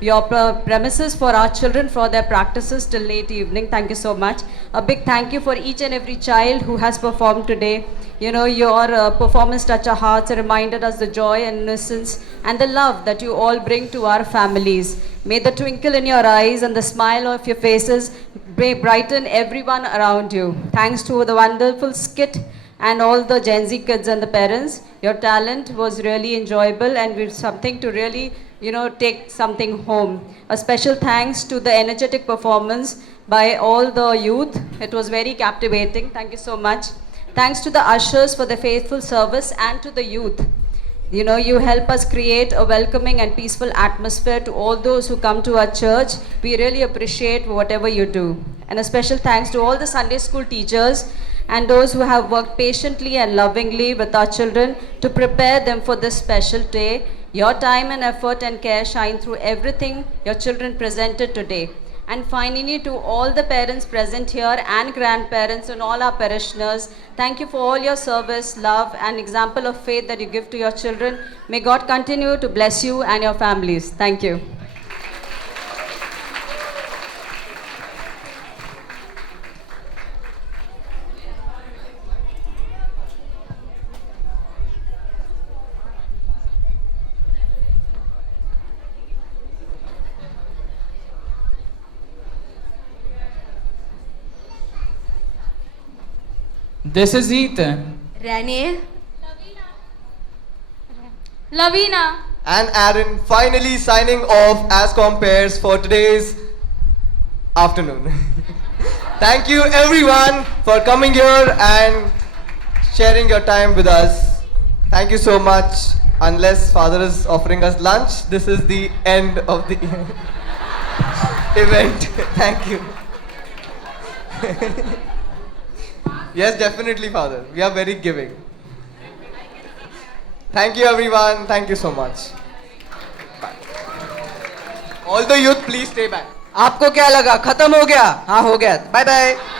your premises for our children for their practices till late evening. Thank you so much. A big thank you for each and every child who has performed today. You know, your performance touched our hearts and reminded us the joy and innocence and the love that you all bring to our families. May the twinkle in your eyes and the smile of your faces brighten everyone around you. Thanks to the wonderful skit and all the Gen Z kids and the parents. Your talent was really enjoyable and with something to really, take something home. A special thanks to the energetic performance by all the youth. It was very captivating. Thank you so much. Thanks to the ushers for the faithful service and to the youth. You help us create a welcoming and peaceful atmosphere to all those who come to our church. We really appreciate whatever you do. And a special thanks to all the Sunday school teachers and those who have worked patiently and lovingly with our children to prepare them for this special day. Your time and effort and care shine through everything your children presented today. And finally, to all the parents present here and grandparents and all our parishioners, thank you for all your service, love, and example of faith that you give to your children. May God continue to bless you and your families. Thank you. This is Ethan. Rene. Lavina. And Aaron finally signing off as compares for today's afternoon. Thank you everyone for coming here and sharing your time with us. Thank you so much. Unless Father is offering us lunch, this is the end of the event. Thank you. Yes, definitely, Father. We are very giving. Thank you, everyone. Thank you so much. Bye. All the youth, please stay back. आपको क्या लगा खत्म हो गया? हाँ हो गया. Bye bye.